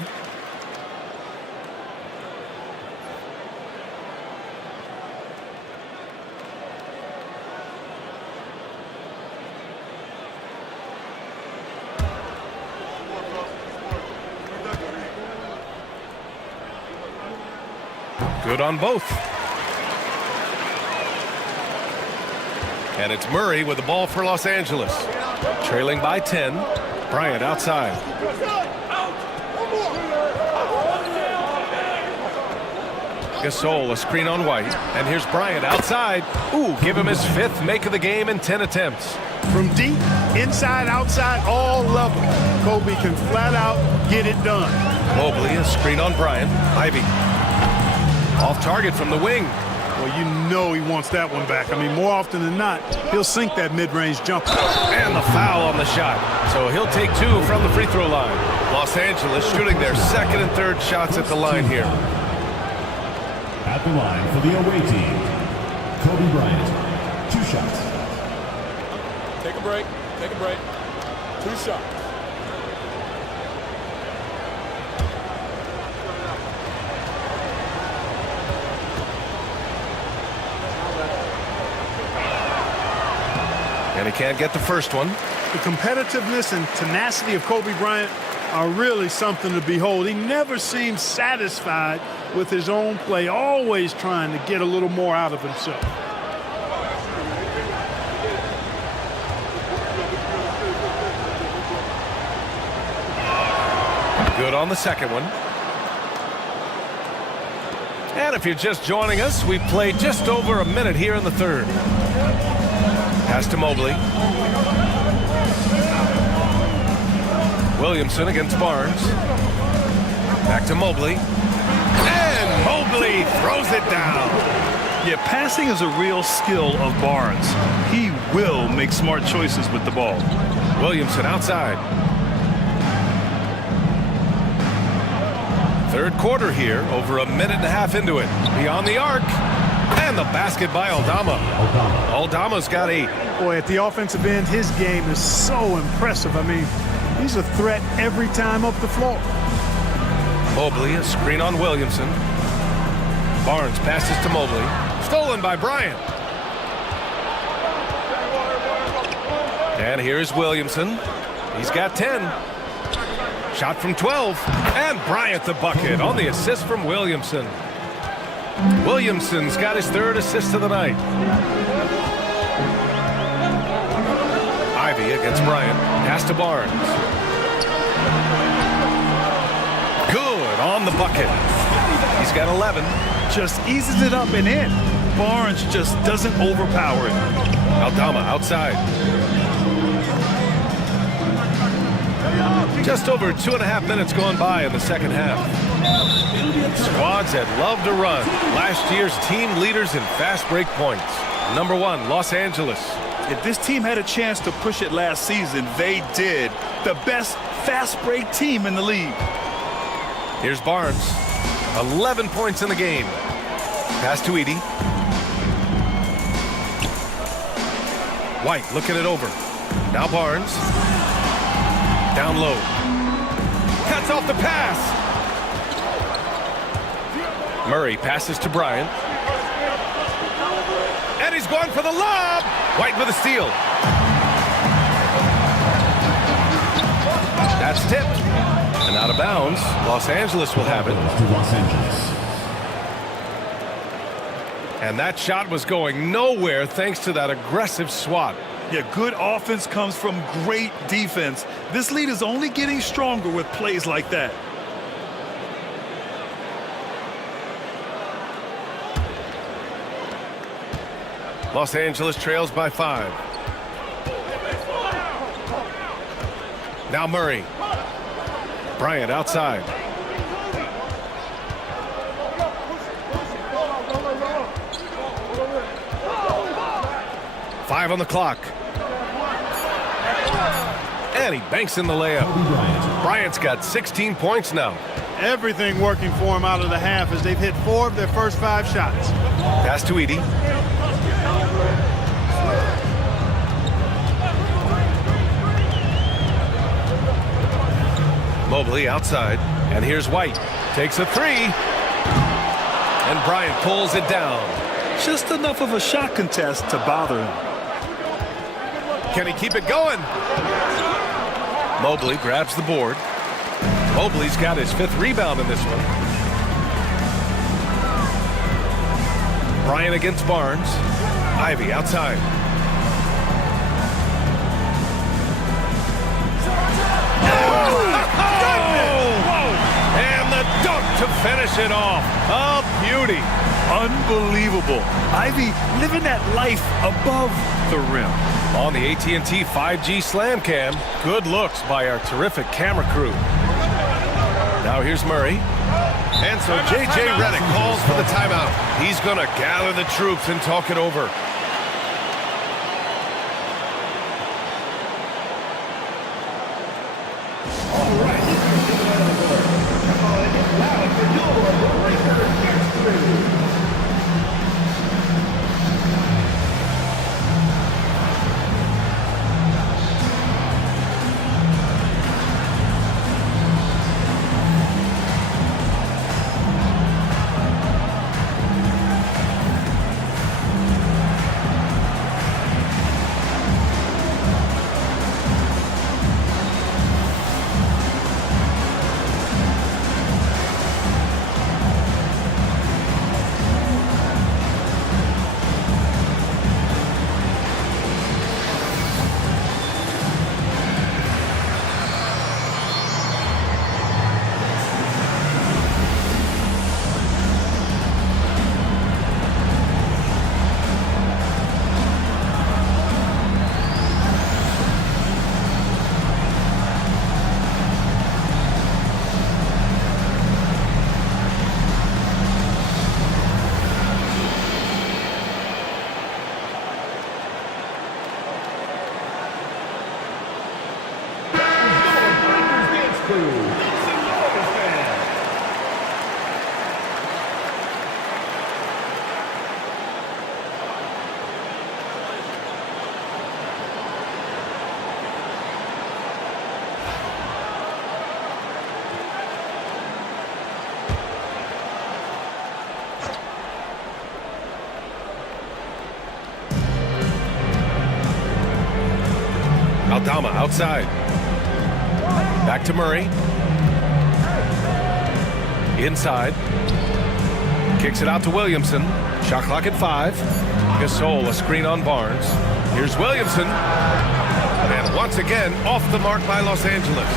Good on both. And it's Murray with the ball for Los Angeles. Trailing by 10. Bryant outside. Gasol, a screen on White. And here's Bryant outside. Ooh, give him his 5th make of the game in 10 attempts. From deep, inside, outside, all levels, Kobe can flat out get it done. Mobley, a screen on Bryant. Ivey. Off target from the wing. Well, you know he wants that one back. I mean, more often than not, he'll sink that mid-range jumper. And the foul on the shot. So he'll take 2 from the free throw line. Los Angeles shooting their 2nd and 3rd shots at the line here. At the line for the away team, Kobe Bryant, 2 shots. Take a break. Take a break. 2 shots. And he can't get the first one. The competitiveness and tenacity of Kobe Bryant are really something to behold. He never seems satisfied with his own play, always trying to get a little more out of himself. Good on the second one. And if you're just joining us, we've played just over a minute here in the 3rd. Pass to Mobley. Williamson against Barnes. Back to Mobley. And Mobley throws it down. Yeah, passing is a real skill of Barnes. He will make smart choices with the ball. Williamson outside. 3rd quarter here, over a minute and a half into it. Beyond the arc. And the basket by Aldama. Aldama's got 8. Boy, at the offensive end, his game is so impressive. I mean, he's a threat every time up the floor. Mobley, a screen on Williamson. Barnes passes to Mobley. Stolen by Bryant. And here's Williamson. He's got 10. Shot from 12. And Bryant the bucket on the assist from Williamson. Williamson's got his third assist of the night. Ivy against Bryant. Pass to Barnes. Good on the bucket. He's got 11. Just eases it up and in. Barnes just doesn't overpower it. Aldama outside. Just over 2.5 minutes gone by in the second half. Squads that love to run. Last year's team leaders in fast break points. Number 1, Los Angeles. If this team had a chance to push it last season, they did. The best fast break team in the league. Here's Barnes. 11 points in the game. Pass to Edey. White looking it over. Now Barnes. Down low. Cuts off the pass. Murray passes to Bryant. And he's going for the lob. White with a steal. That's tipped. And out of bounds. Los Angeles will have it. Los Angeles. And that shot was going nowhere thanks to that aggressive swat. Yeah, good offense comes from great defense. This lead is only getting stronger with plays like that. Los Angeles trails by 5. Now Murray. Bryant outside. Five on the clock. And he banks in the layup. Bryant's got 16 points now. Everything working for him out of the half as they've hit 4 of their first 5 shots. Pass to Edey. Mobley outside. And here's White. Takes a 3. And Bryant pulls it down. Just enough of a shot contest to bother him. Can he keep it going? Mobley grabs the board. Mobley's got his 5th rebound in this one. Bryant against Barnes. Ivy outside. And the dunk to finish it off. A beauty. Unbelievable. Ivy living that life above the rim. On the AT&T 5G Slam Cam, good looks by our terrific camera crew. Now here's Murray. And so J.J. Redick calls for the timeout. He's going to gather the troops and talk it over. All right. Aldama outside. Back to Murray. Inside. Kicks it out to Williamson. Shot clock at 5. Gasol, a screen on Barnes. Here's Williamson. And once again, off the mark by Los Angeles.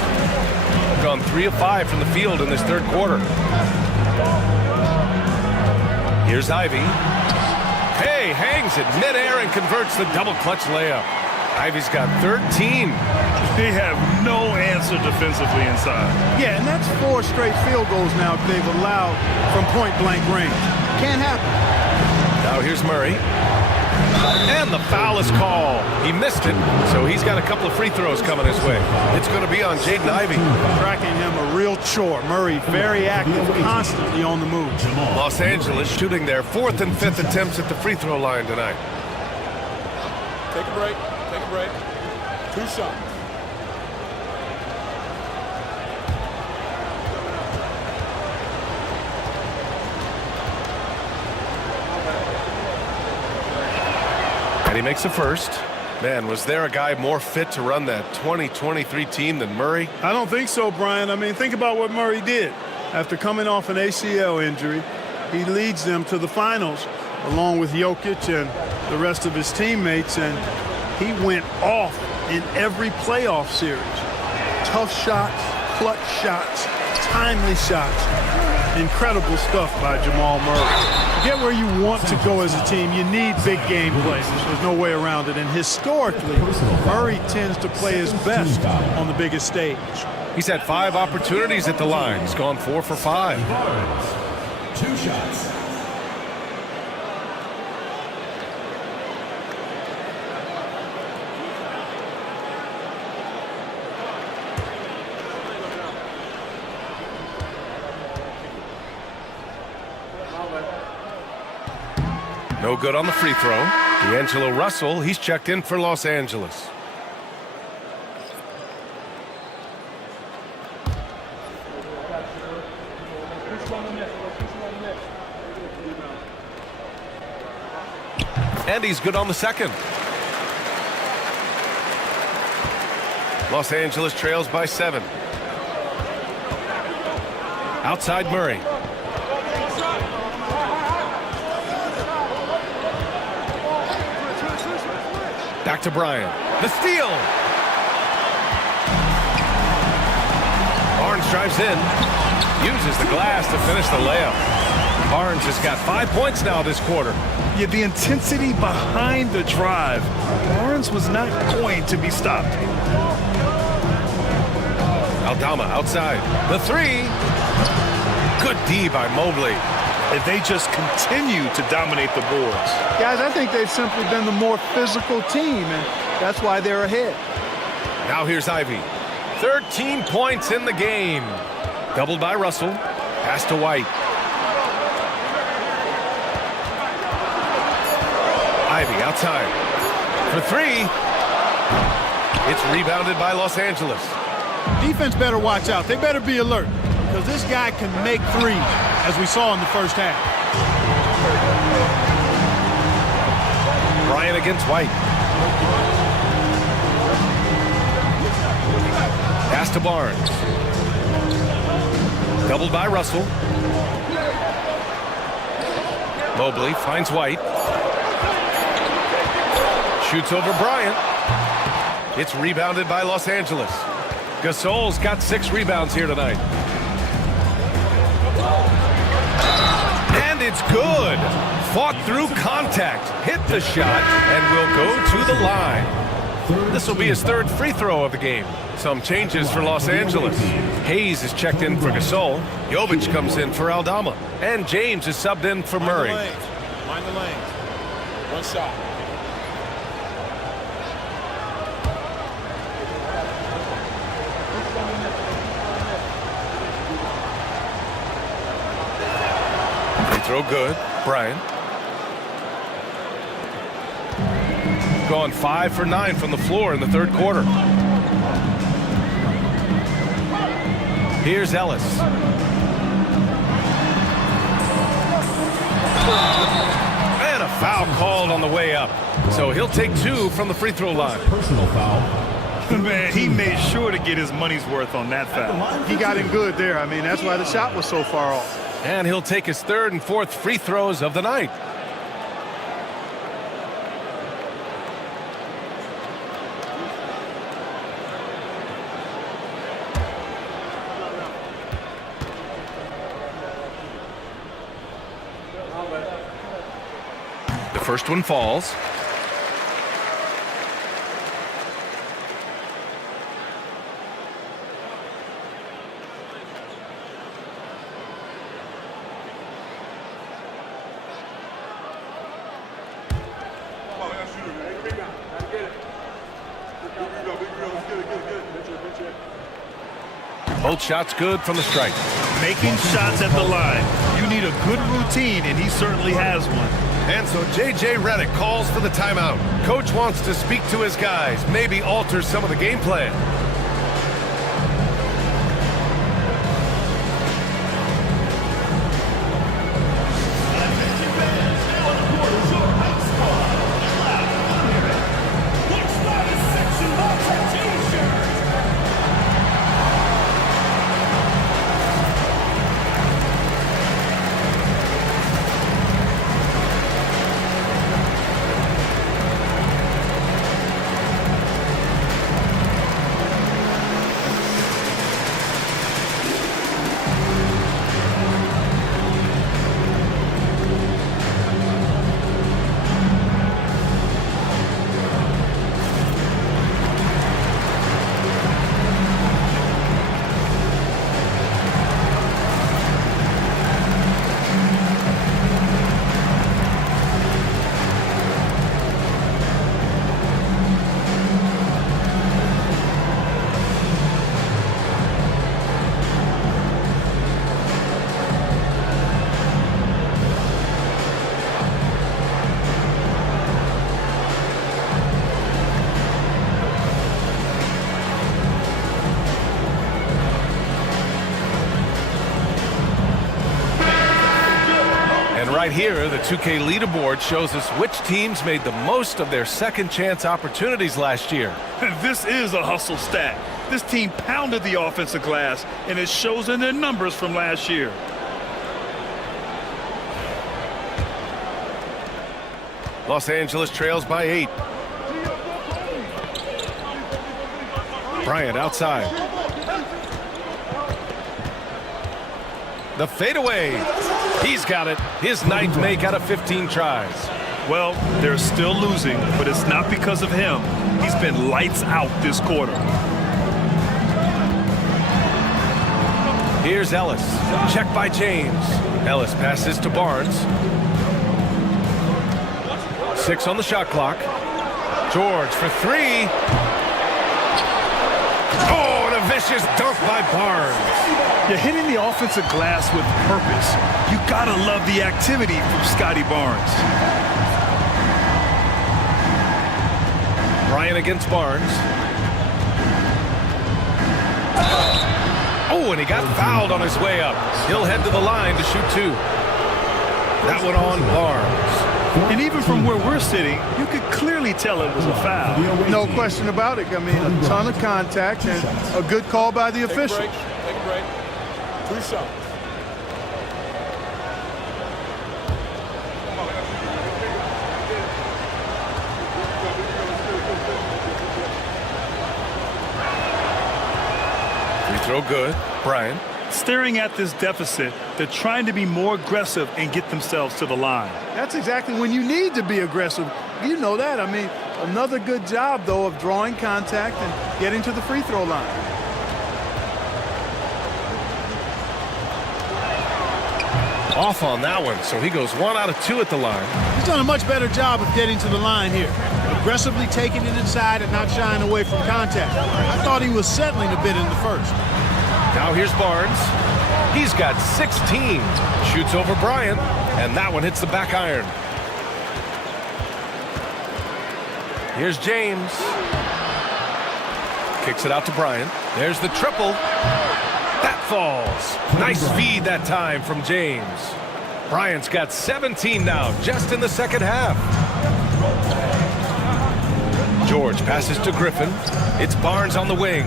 Gone 3 of 5 from the field in this third quarter. Here's Ivy. Hey, hangs it midair and converts the double clutch layup. Ivy's got 13. They have no answer defensively inside. Yeah, and that's 4 straight field goals now they've allowed from point-blank range. Can't happen. Now here's Murray. And the foul is called. He missed it, so he's got a couple of free throws coming his way. It's going to be on Jaden Ivey. Tracking him a real chore. Murray very active, constantly on the move. Los Angeles shooting their 4th and 5th attempts at the free throw line tonight. Take a break. Take a break. 2 shots. And he makes the first. Man, was there a guy more fit to run that 2023 team than Murray? I don't think so, Brian. I mean, think about what Murray did. After coming off an ACL injury, he leads them to the finals along with Jokic and the rest of his teammates, and he went off in every playoff series. Tough shots, clutch shots, timely shots. Incredible stuff by Jamal Murray. To get where you want to go as a team, you need big game plays. There's no way around it. And historically, Murray tends to play his best on the biggest stage. He's had 5 opportunities at the line. He's gone 4 for 5. 2 shots. No good on the free throw. D'Angelo Russell, he's checked in for Los Angeles. And he's good on the second. Los Angeles trails by 7. Outside Murray. Back to Bryant. The steal. Barnes drives in. Uses the glass to finish the layup. Barnes has got 5 points now this quarter. Yeah, the intensity behind the drive. Barnes was not going to be stopped. Aldama outside. The 3. Good D by Mobley. If they just continue to dominate the boards. Guys, I think they've simply been the more physical team, and that's why they're ahead. Now here's Ivy. 13 points in the game. Doubled by Russell. Pass to White. Ivy outside. For 3. It's rebounded by Los Angeles. Defense better watch out. They better be alert, because this guy can make threes, as we saw in the first half. Bryant against White. Pass to Barnes. Doubled by Russell. Mobley finds White. Shoots over Bryant. It's rebounded by Los Angeles. Gasol's got 6 rebounds here tonight. And it's good. Fought through contact, hit the shot, and will go to the line. This will be his 3rd free throw of the game. Some changes for Los Angeles. Hayes is checked in for Gasol. Jovic comes in for Aldama. And James is subbed in for Murray. Mind the lanes. 1 shot. Throw good. Bryant. Gone 5 for 9 from the floor in the 3rd quarter. Here's Ellis. And a foul called on the way up. So he'll take 2 from the free throw line. Personal foul. Man, he made sure to get his money's worth on that foul. He got him good there. I mean, that's why the shot was so far off. And he'll take his third and fourth free throws of the night. The first one falls. Both shots good from the stripe. Making shots at the line. You need a good routine, and he certainly has one. And so J.J. Redick calls for the timeout. Coach wants to speak to his guys, maybe alter some of the game plan. Right here, the 2K leaderboard shows us which teams made the most of their second chance opportunities last year. This is a hustle stat. This team pounded the offensive glass, and it shows in their numbers from last year. Los Angeles trails by 8. Bryant outside. The fadeaway. He's got it. His ninth make out of 15 tries. Well, they're still losing, but it's not because of him. He's been lights out this quarter. Here's Ellis. Check by James. Ellis passes to Barnes. 6 on the shot clock. George for 3. Oh, and a vicious dunk by Barnes. You're hitting the offensive glass with purpose. You gotta love the activity from Scotty Barnes. Bryant against Barnes. Oh, and he got fouled on his way up. He'll head to the line to shoot 2. That one on Barnes. And even from where we're sitting, you could clearly tell it was a foul. No question about it. I mean, a ton of contact and a good call by the official. Take a break. 2 shots. Free throw good. Bryant. Staring at this deficit, they're trying to be more aggressive and get themselves to the line. That's exactly when you need to be aggressive. You know that. I mean, another good job, though, of drawing contact and getting to the free throw line. Off on that one, so he goes 1 out of 2 at the line. He's done a much better job of getting to the line here. Aggressively taking it inside and not shying away from contact. I thought he was settling a bit in the first. Now here's Barnes. He's got 16. Shoots over Bryant, and that one hits the back iron. Here's James. Kicks it out to Bryant. There's the triple. That falls. Nice feed that time from James. Bryant's got 17 now, just in the second half. George passes to Griffin. It's Barnes on the wing.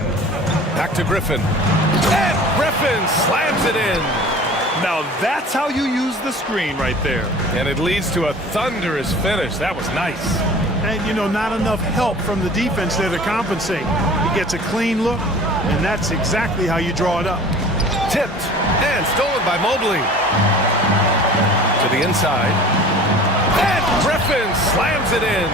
Back to Griffin. And Griffin slams it in. Now that's how you use the screen right there. And it leads to a thunderous finish. That was nice. And, you know, not enough help from the defense there to compensate. He gets a clean look, and that's exactly how you draw it up. Tipped and stolen by Mobley. To the inside. And Griffin slams it in.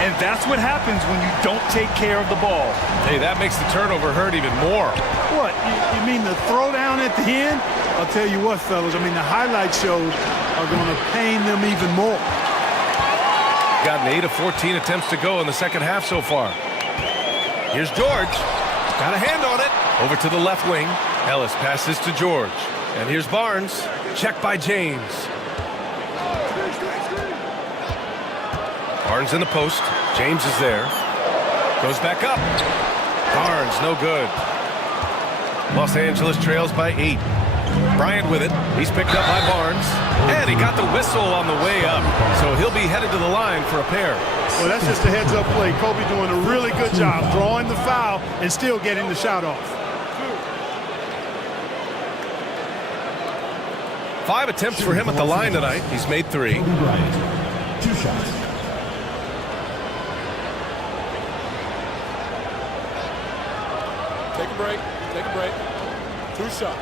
And that's what happens when you don't take care of the ball. Hey, that makes the turnover hurt even more. What, you mean the throwdown at the end? I'll tell you what, fellas, I mean, the highlight shows are going to pain them even more. Gotten 8 of 14 attempts to go in the second half so far. Here's George. Got a hand on it. Over to the left wing. Ellis passes to George. And here's Barnes. Checked by James. Barnes in the post. James is there. Goes back up. Barnes, no good. Los Angeles trails by 8. Bryant with it. He's picked up by Barnes. And he got the whistle on the way up. So he'll be headed to the line for a pair. Well, that's just a heads-up play. Kobe doing a really good job drawing the foul and still getting the shot off. 5 attempts for him at the line tonight. He's made 3. 2 shots. Take a break. Take a break. 2 shots.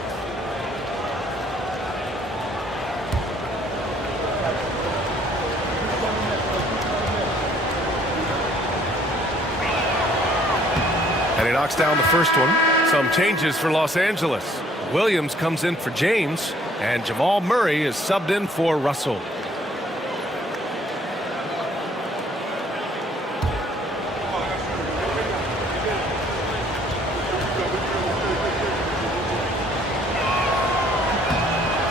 And he knocks down the first one. Some changes for Los Angeles. Williams comes in for James, and Jamal Murray is subbed in for Russell.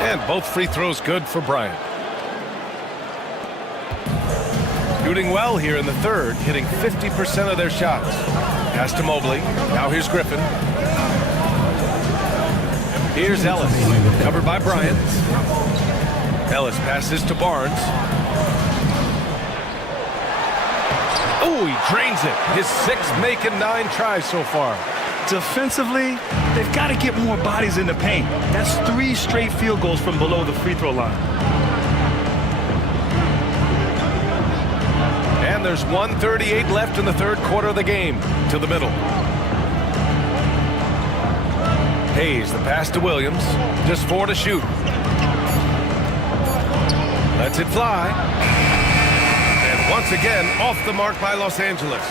And both free throws good for Bryant. Shooting well here in the third, hitting 50% of their shots. Pass to Mobley. Now here's Griffin. Here's Ellis. Covered by Bryant. Ellis passes to Barnes. Oh, he drains it. His 6th making 9 tries so far. Defensively, they've got to get more bodies in the paint. That's 3 straight field goals from below the free throw line. And there's 1:38 left in the third quarter of the game. To the middle. Hayes, the pass to Williams. Just 4 to shoot. Lets it fly. And once again, off the mark by Los Angeles.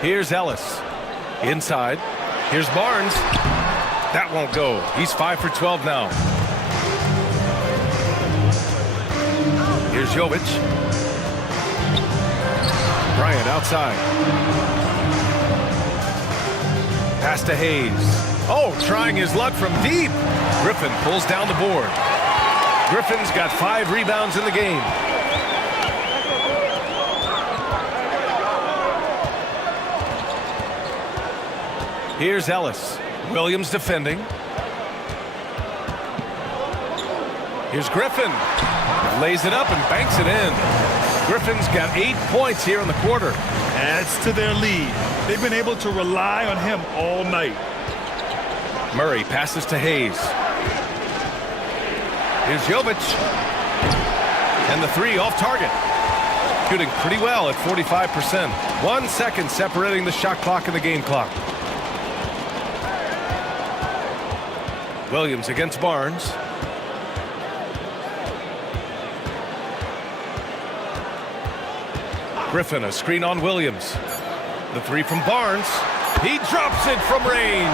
Here's Ellis. Inside. Here's Barnes. That won't go. He's 5 for 12 now. Here's Jovic. Bryant outside. Pass to Hayes. Oh, trying his luck from deep. Griffin pulls down the board. Griffin's got 5 rebounds in the game. Here's Ellis. Williams defending. Here's Griffin. Lays it up and banks it in. Griffin's got 8 points here in the quarter. Adds to their lead. They've been able to rely on him all night. Murray passes to Hayes. Here's Jovic. And the 3 off target. Shooting pretty well at 45%. 1 second separating the shot clock and the game clock. Williams against Barnes. Griffin, a screen on Williams. The 3 from Barnes. He drops it from range.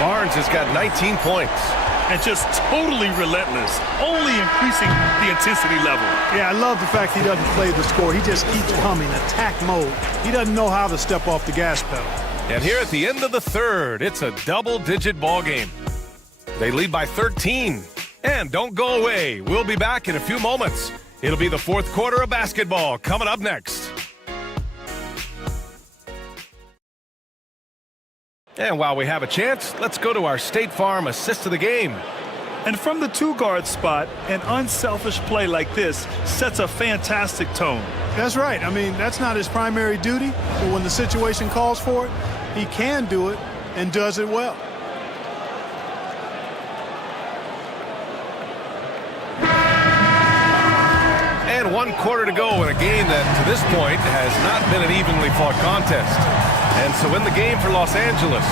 Barnes has got 19 points. And just totally relentless, only increasing the intensity level. Yeah, I love the fact he doesn't play the score. He just keeps coming, attack mode. He doesn't know how to step off the gas pedal. And here at the end of the third, it's a double-digit ball game. They lead by 13. And don't go away. We'll be back in a few moments. It'll be the fourth quarter of basketball coming up next. And while we have a chance, let's go to our State Farm assist of the game. And from the two-guard spot, an unselfish play like this sets a fantastic tone. That's right. I mean, that's not his primary duty, but when the situation calls for it, he can do it and does it well. And 1 quarter to go in a game that, to this point, has not been an evenly fought contest. And so in the game for Los Angeles,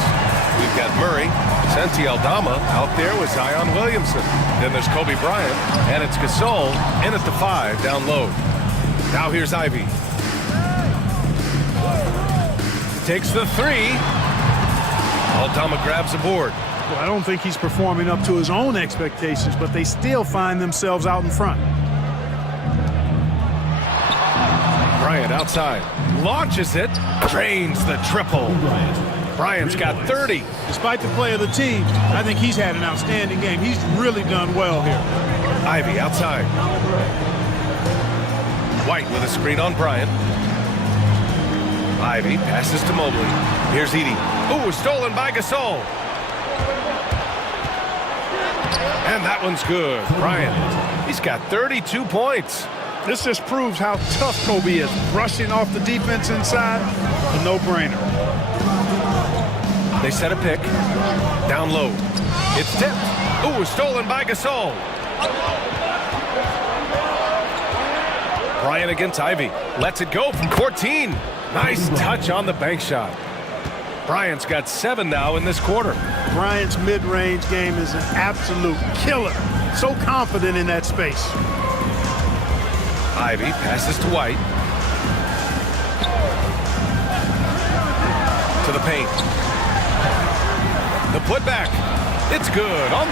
we've got Murray, Santi Aldama out there with Zion Williamson. Then there's Kobe Bryant, and it's Gasol in at the 5 down low. Now here's Ivy. Takes the 3. Aldama grabs the board. Well, I don't think he's performing up to his own expectations, but they still find themselves out in front. Bryant outside. Launches it. Drains the triple. Bryant's got 30. Despite the play of the team, I think he's had an outstanding game. He's really done well here. Ivy outside. White with a screen on Bryant. Ivy passes to Mobley. Here's Edey. Ooh, stolen by Gasol. And that one's good. Bryant, he's got 32 points. This just proves how tough Kobe is. Rushing off the defense inside, a no-brainer. They set a pick. Down low. It's tipped. Ooh, stolen by Gasol. Bryant against Ivy. Lets it go from 14. Nice touch on the bank shot. Bryant's got 7 now in this quarter. Bryant's mid-range game is an absolute killer. So confident in that space. Ivy passes to White. To the paint. The putback. It's good.